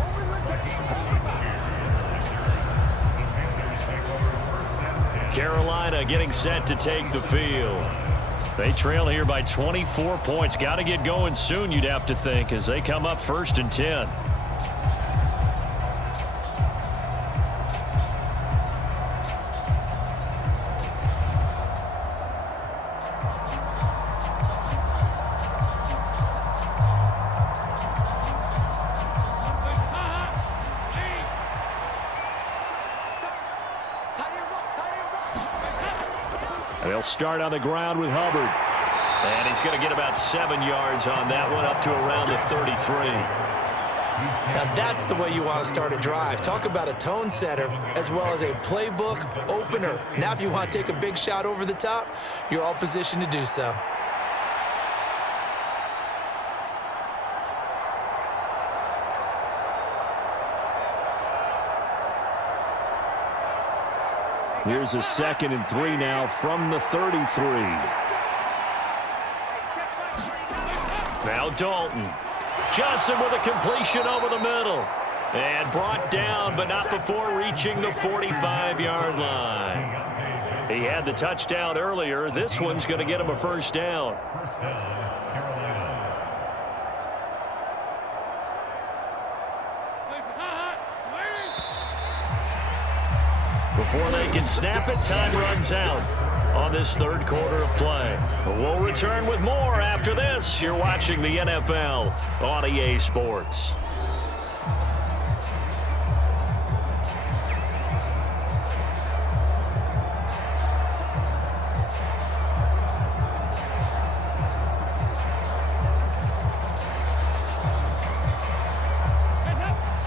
Carolina getting set to take the field. They trail here by 24 points. Got to get going soon, you'd have to think, as they come up 1st and 10. They'll start on the ground with Hubbard. And he's going to get about 7 yards on that one, up to around the 33. Now that's the way you want to start a drive. Talk about a tone setter as well as a playbook opener. Now if you want to take a big shot over the top, you're all positioned to do so. Here's a 2nd and 3 now from the 33. Now Dalton. Johnson with a completion over the middle. And brought down, but not before reaching the 45-yard line. He had the touchdown earlier. This one's going to get him a first down. First down, Carolina. Before they can snap it, time runs out on this third quarter of play. We'll return with more after this. You're watching the NFL on EA Sports.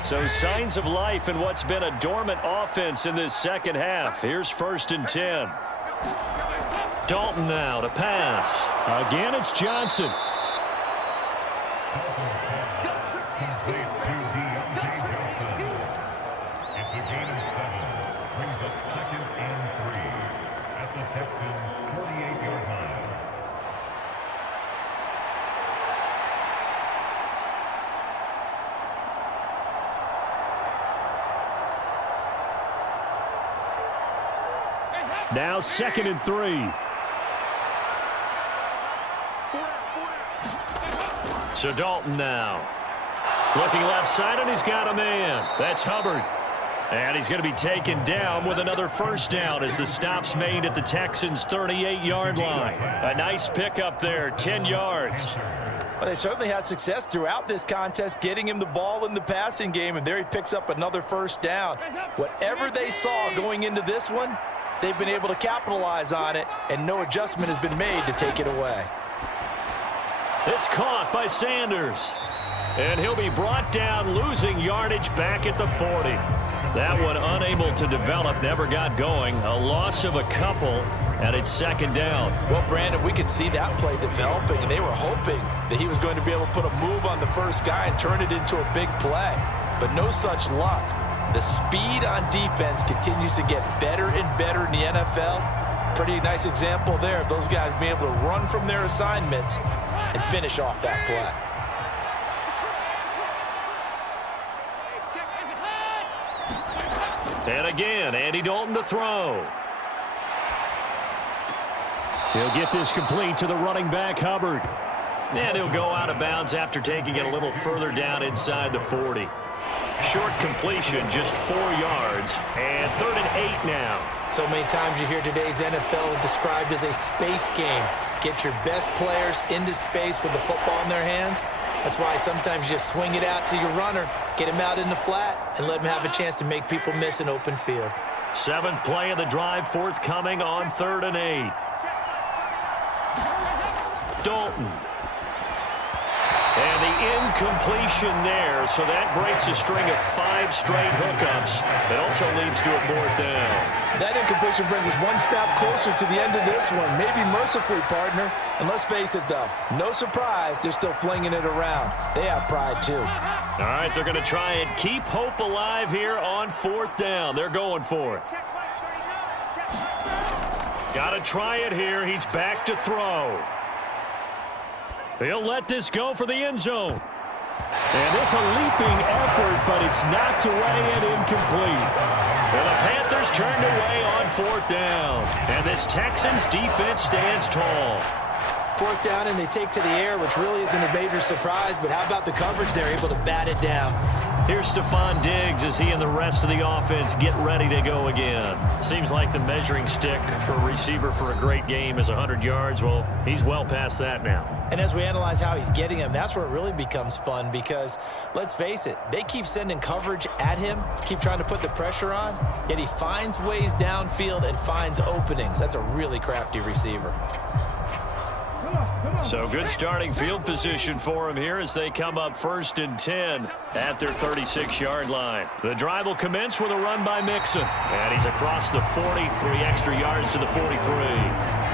So signs of life in what's been a dormant offense in this second half. Here's 1st and 10. Dalton now to pass. Again, it's Johnson. Complete to Deontay Johnson. It's a gain of 7. Brings up 2nd and 3 at the Texans' 48-yard line. Now 2nd and 3. So Dalton now. Looking left side, and he's got a man. That's Hubbard. And he's going to be taken down with another first down as the stop's made at the Texans' 38-yard line. A nice pickup there, 10 yards. Well, they certainly had success throughout this contest getting him the ball in the passing game, and there he picks up another first down. Whatever they saw going into this one, they've been able to capitalize on it, and no adjustment has been made to take it away. It's caught by Sanders. And he'll be brought down, losing yardage back at the 40. That one unable to develop, never got going. A loss of a couple, and it's 2nd down. Well, Brandon, we could see that play developing, and they were hoping that he was going to be able to put a move on the first guy and turn it into a big play. But no such luck. The speed on defense continues to get better and better in the NFL. Pretty nice example there of those guys being able to run from their assignments and finish off that play. And again, Andy Dalton to throw. He'll get this complete to the running back, Hubbard. And he'll go out of bounds after taking it a little further down inside the 40. Short completion, just 4 yards, and 3rd and 8 now. So many times you hear today's NFL described as a space game. Get your best players into space with the football in their hands. That's why sometimes you just swing it out to your runner, get him out in the flat, and let him have a chance to make people miss an open field. 7th play of the drive forthcoming on 3rd and 8. Dalton. And the incompletion there, so that breaks a string of 5 straight hookups. It also leads to a 4th down. That incompletion brings us one step closer to the end of this one. Maybe mercifully, partner. And let's face it, though, no surprise, they're still flinging it around. They have pride, too. All right, they're going to try and keep hope alive here on 4th down. They're going for it. Got to try it here. He's back to throw. He'll let this go for the end zone. And it's a leaping effort, but it's knocked away and incomplete. And the Panthers turned away on 4th down. And this Texans defense stands tall. 4th down, and they take to the air, which really isn't a major surprise. But how about the coverage? They're able to bat it down. Here's Stephon Diggs as he and the rest of the offense get ready to go again. Seems like the measuring stick for a receiver for a great game is 100 yards. Well, he's well past that now. And as we analyze how he's getting them, that's where it really becomes fun because, let's face it, they keep sending coverage at him, keep trying to put the pressure on, yet he finds ways downfield and finds openings. That's a really crafty receiver. So good starting field position for him here as they come up 1st and 10 at their 36-yard line. The drive will commence with a run by Mixon. And he's across the 40, 3 extra yards to the 43.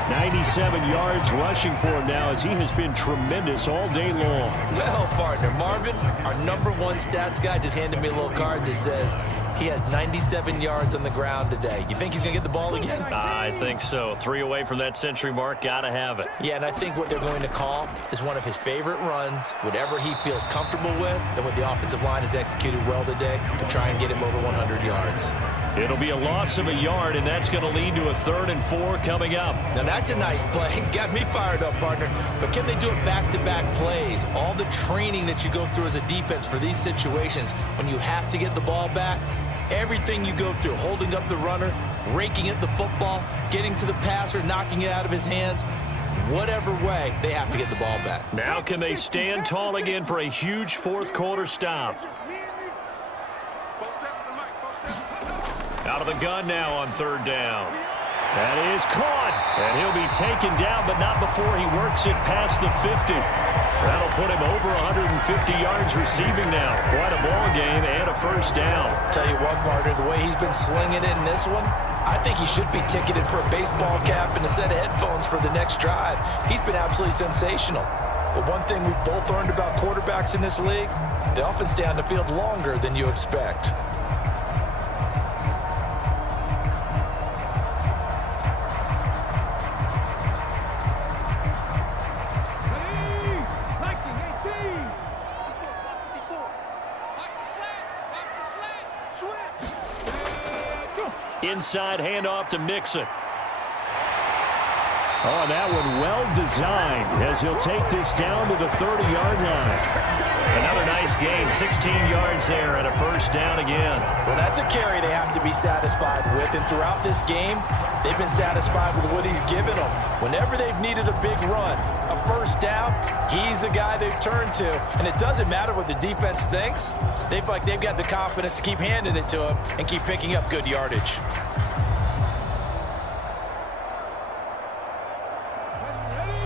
97 yards rushing for him now as he has been tremendous all day long. Well, partner, Marvin, our #1 stats guy, just handed me a little card that says he has 97 yards on the ground today. You think he's going to get the ball again? I think so. 3 away from that century mark. Got to have it. Yeah, and I think what they're going to call is one of his favorite runs, whatever he feels comfortable with, and what the offensive line has executed well today to try and get him over 100 yards. It'll be a loss of a yard, and that's going to lead to a 3rd and 4 coming up. Now, that's a nice play. Got me fired up, partner. But can they do it back-to-back plays? All the training that you go through as a defense for these situations when you have to get the ball back, everything you go through, holding up the runner, raking at the football, getting to the passer, knocking it out of his hands, whatever way, they have to get the ball back. Now can they stand tall again for a huge 4th quarter stop? Out of the gun now on 3rd down. That is caught, and he'll be taken down, but not before he works it past the 50. That'll put him over 150 yards receiving now. Quite a ball game and a 1st down. Tell you what, partner, the way he's been slinging it in this one, I think he should be ticketed for a baseball cap and a set of headphones for the next drive. He's been absolutely sensational. But one thing we've both learned about quarterbacks in this league, they often stay on the field longer than you expect. Inside handoff to Mixon. Oh, that one well designed as he'll take this down to the 30-yard line. Another nice gain, 16 yards there and a 1st down again. Well, that's a carry they have to be satisfied with, and throughout this game, they've been satisfied with what he's given them. Whenever they've needed a big run, a 1st down, he's the guy they've turned to, and it doesn't matter what the defense thinks. They've got the confidence to keep handing it to him and keep picking up good yardage.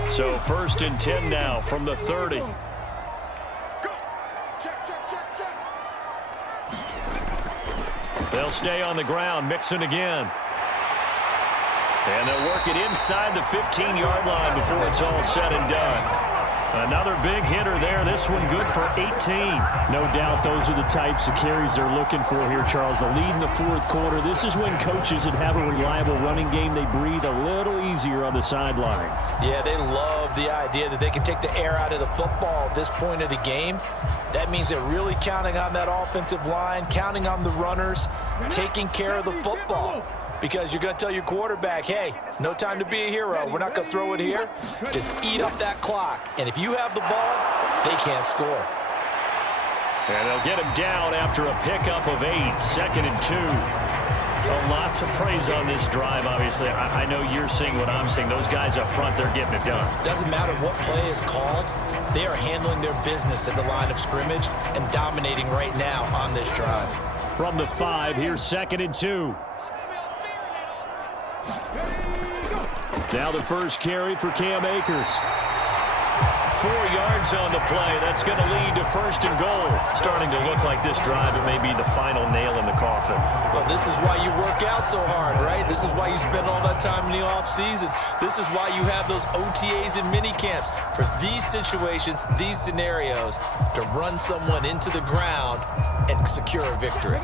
So 1st and 10 now from the 30. They'll stay on the ground. Mixon again. And they'll work it inside the 15-yard line before it's all said and done. Another big hitter there. This one good for 18. No doubt those are the types of carries they're looking for here, Charles. The lead in the 4th quarter. This is when coaches that have a reliable running game, they breathe a little easier on the sideline. Yeah, they love the idea that they can take the air out of the football at this point of the game. That means they're really counting on that offensive line, counting on the runners, taking care of the football. Because you're going to tell your quarterback, hey, no time to be a hero. We're not going to throw it here. Just eat up that clock. And if you have the ball, they can't score. And they'll get him down after a pickup of 8, 2nd and 2. A lot to praise on this drive, obviously. I know you're seeing what I'm seeing. Those guys up front, they're getting it done. Doesn't matter what play is called. They are handling their business at the line of scrimmage and dominating right now on this drive. From the 5, here's 2nd and 2. Now the 1st carry for Cam Akers. 4 yards on the play. That's going to lead to 1st and goal. Starting to look like this drive, it may be the final nail in the coffin. Well, this is why you work out so hard, right? This is why you spend all that time in the offseason. This is why you have those OTAs and mini camps for these situations, these scenarios, to run someone into the ground and secure a victory.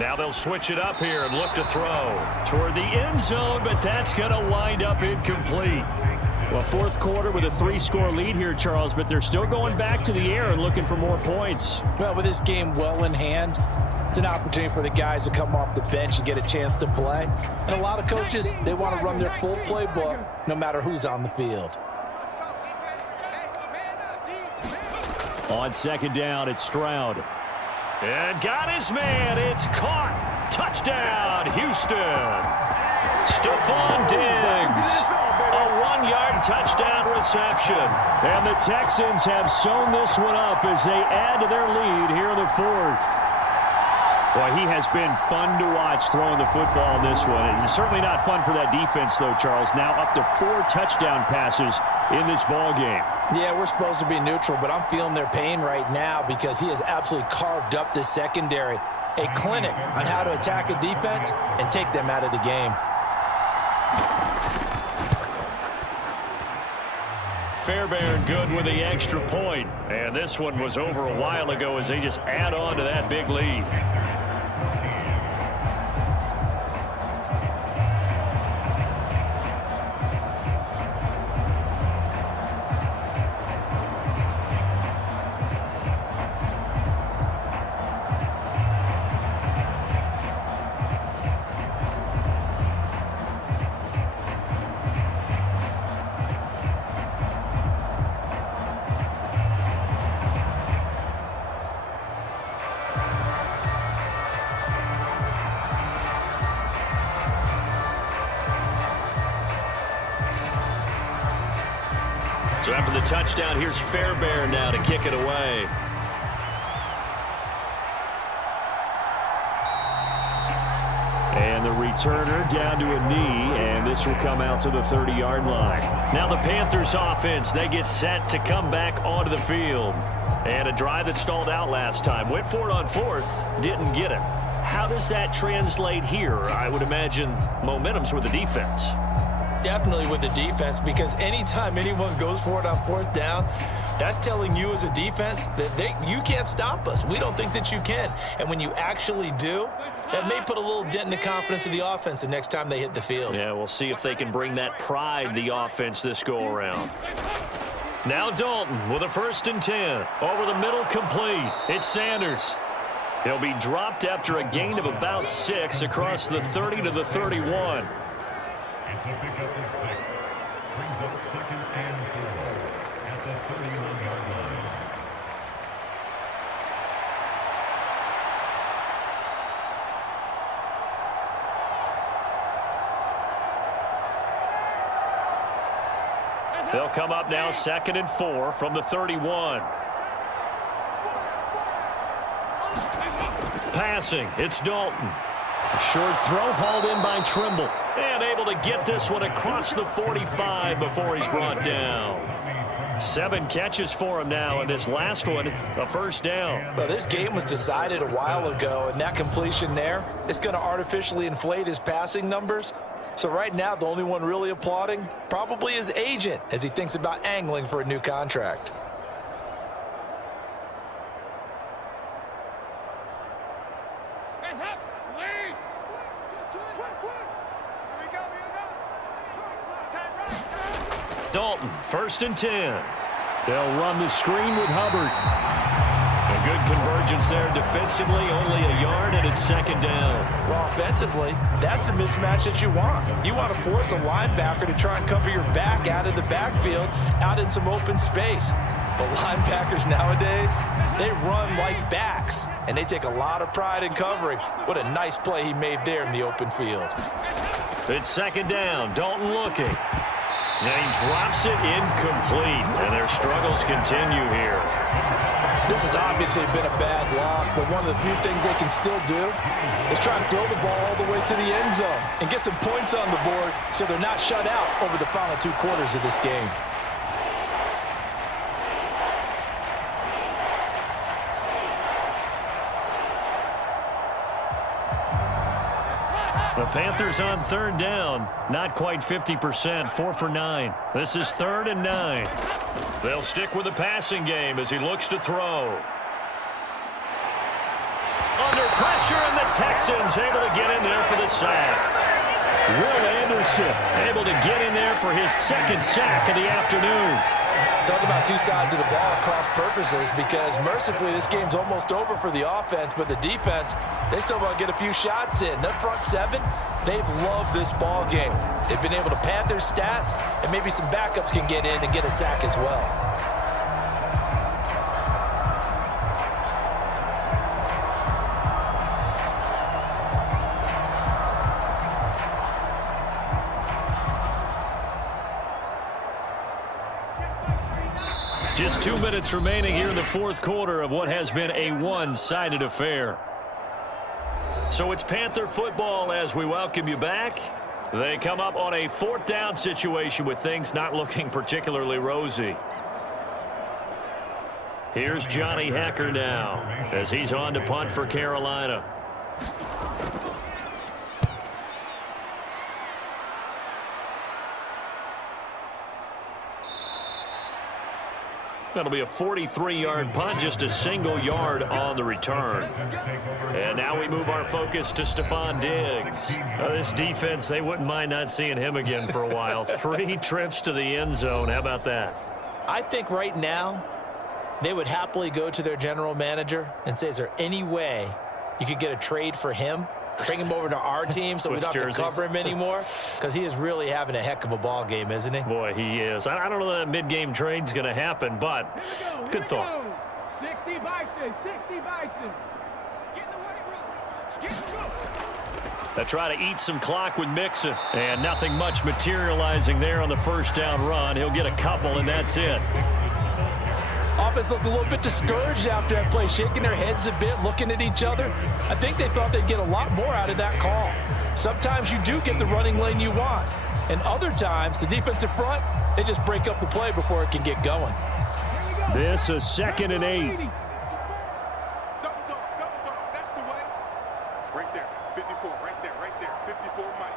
Now they'll switch it up here and look to throw toward the end zone, but that's going to wind up incomplete. Well, 4th quarter with a 3-score lead here, Charles, but they're still going back to the air and looking for more points. Well, with this game well in hand, it's an opportunity for the guys to come off the bench and get a chance to play. And a lot of coaches, they want to run their full playbook no matter who's on the field. On 2nd down, it's Stroud. And got his man. It's caught. Touchdown, Houston. Stephon Diggs. A 1-yard touchdown reception. And the Texans have sewn this one up as they add to their lead here in the 4th. Boy, he has been fun to watch throwing the football in this one. It's certainly not fun for that defense, though, Charles. Now up to 4 touchdown passes in this ball game. Yeah, we're supposed to be neutral, but I'm feeling their pain right now because he has absolutely carved up this secondary. a clinic on how to attack a defense and take them out of the game. Fairbairn good with the extra point. And this one was over a while ago as they just add on to that big lead. So after the touchdown, here's Fairbairn now to kick it away. And the returner down to a knee, and this will come out to the 30-yard line. Now the Panthers offense, they get set to come back onto the field. And a drive that stalled out last time. Went for it on fourth, didn't get it. How does that translate here? I would imagine momentum's with the defense. Definitely with the defense, because anytime anyone goes for it on fourth down, that's telling you as a defense that you can't stop us. We don't think that you can. And when you actually do, that may put a little dent in the confidence of the offense the next time they hit the field. Yeah, we'll see if they can bring that pride the offense this go-around. Now Dalton with a 1st and 10. Over the middle, complete. It's Sanders. He'll be dropped after a gain of about 6 across the 30 to the 31. It's a pickup of 6. Brings up 2nd and 4 at the 31-yard line. They'll come up now 2nd and 4 from the 31. Passing, it's Dalton. A short throw hauled in by Trimble. And able to get this one across the 45 before he's brought down. 7 catches for him now, and this last one, a 1st down. Well, this game was decided a while ago, and that completion there is going to artificially inflate his passing numbers. So right now, the only one really applauding probably his agent as he thinks about angling for a new contract. Dalton, 1st and 10. They'll run the screen with Hubbard. A good convergence there defensively, only a yard, and it's 2nd down. Well, offensively, that's the mismatch that you want. You want to force a linebacker to try and cover your back out of the backfield, out in some open space. But linebackers nowadays, they run like backs, and they take a lot of pride in covering. What a nice play he made there in the open field. It's 2nd down. Dalton looking. And he drops it incomplete, and their struggles continue here. This has obviously been a bad loss, but one of the few things they can still do is try and throw the ball all the way to the end zone and get some points on the board so they're not shut out over the final 2 quarters of this game. The Panthers on 3rd down, not quite 50%, 4 for 9. This is 3rd and 9. They'll stick with the passing game as he looks to throw. Under pressure, and the Texans able to get in there for the sack. Will Anderson able to get in there for his 2nd sack of the afternoon. Talk about 2 sides of the ball cross purposes, because mercifully this game's almost over for the offense, but the defense, they still want to get a few shots in. Their front 7, they've loved this ball game. They've been able to pad their stats, and maybe some backups can get in and get a sack as well. Just 2 minutes remaining here in the 4th quarter of what has been a one-sided affair. So it's Panther football as we welcome you back. They come up on a 4th down situation with things not looking particularly rosy. Here's Johnny Hekker now as he's on to punt for Carolina. That'll be a 43-yard punt, just a single yard on the return. And now we move our focus to Stephon Diggs. This defense, they wouldn't mind not seeing him again for a while. 3 trips to the end zone. How about that? I think right now they would happily go to their general manager and say, is there any way you could get a trade for him? Bring him over to our team so we don't have to cover him anymore, because he is really having a heck of a ball game, isn't he? Boy, he is. I don't know that mid-game trade's going to happen, but good thought. 60 Bison, 60 Bison. Get in the weight room. Get in the room. They try to eat some clock with Mixon, and nothing much materializing there on the first down run. He'll get a couple, and that's it. Offense looked a little bit discouraged after that play, shaking their heads a bit, looking at each other. I think they thought they'd get a lot more out of that call. Sometimes you do get the running lane you want, and other times the defensive front, they just break up the play before it can get going. This is 2nd and 8. Double dog, that's the way. Right there, 54, right there, 54 Mike.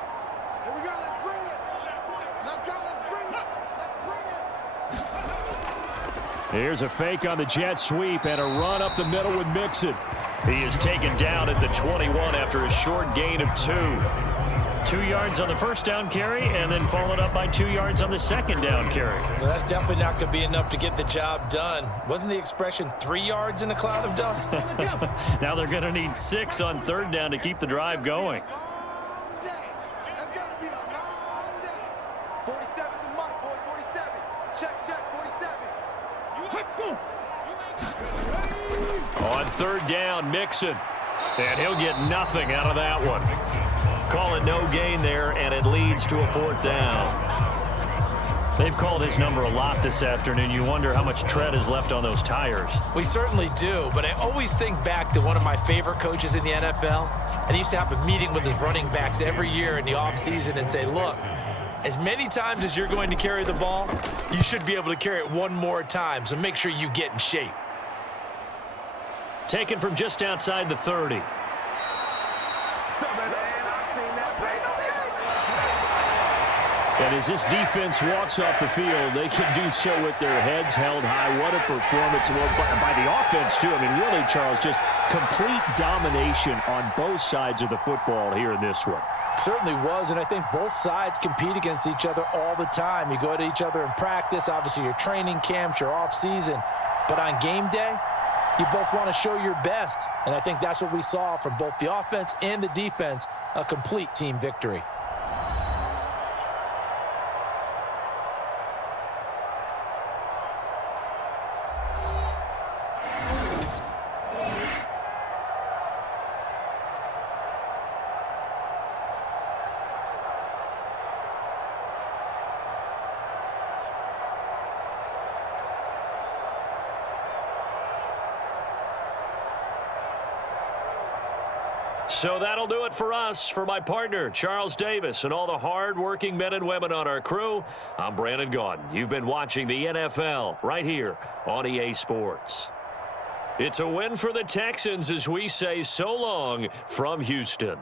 Here we go, let's bring it. Let's go, let's bring it. Let's bring it. Here's a fake on the jet sweep and a run up the middle with Mixon. He is taken down at the 21 after a short gain of 2. 2 yards on the first down carry, and then followed up by 2 yards on the second down carry. Well, that's definitely not going to be enough to get the job done. Wasn't the expression 3 yards in a cloud of dust? Now they're going to need 6 on 3rd down to keep the drive going. Long day. That's got to be a long day. 47's the mark, boys. 47. Check, 47. On 3rd down, Mixon. And he'll get nothing out of that one. Call it no gain there, and it leads to a 4th down. They've called his number a lot this afternoon. You wonder how much tread is left on those tires. We certainly do, but I always think back to one of my favorite coaches in the NFL. And he used to have a meeting with his running backs every year in the offseason and say, look, as many times as you're going to carry the ball, you should be able to carry it one more time, so make sure you get in shape. Taken from just outside the 30. And as this defense walks off the field, they can do so with their heads held high. What a performance by the offense, too. I mean, really, Charles, just complete domination on both sides of the football here in this one. Certainly was, and I think both sides compete against each other all the time. You go to each other in practice, obviously your training camps, your off-season. But on game day, you both want to show your best. And I think that's what we saw from both the offense and the defense, a complete team victory. So that'll do it for us. For my partner, Charles Davis, and all the hard-working men and women on our crew, I'm Brandon Gaudin. You've been watching the NFL right here on EA Sports. It's a win for the Texans as we say so long from Houston.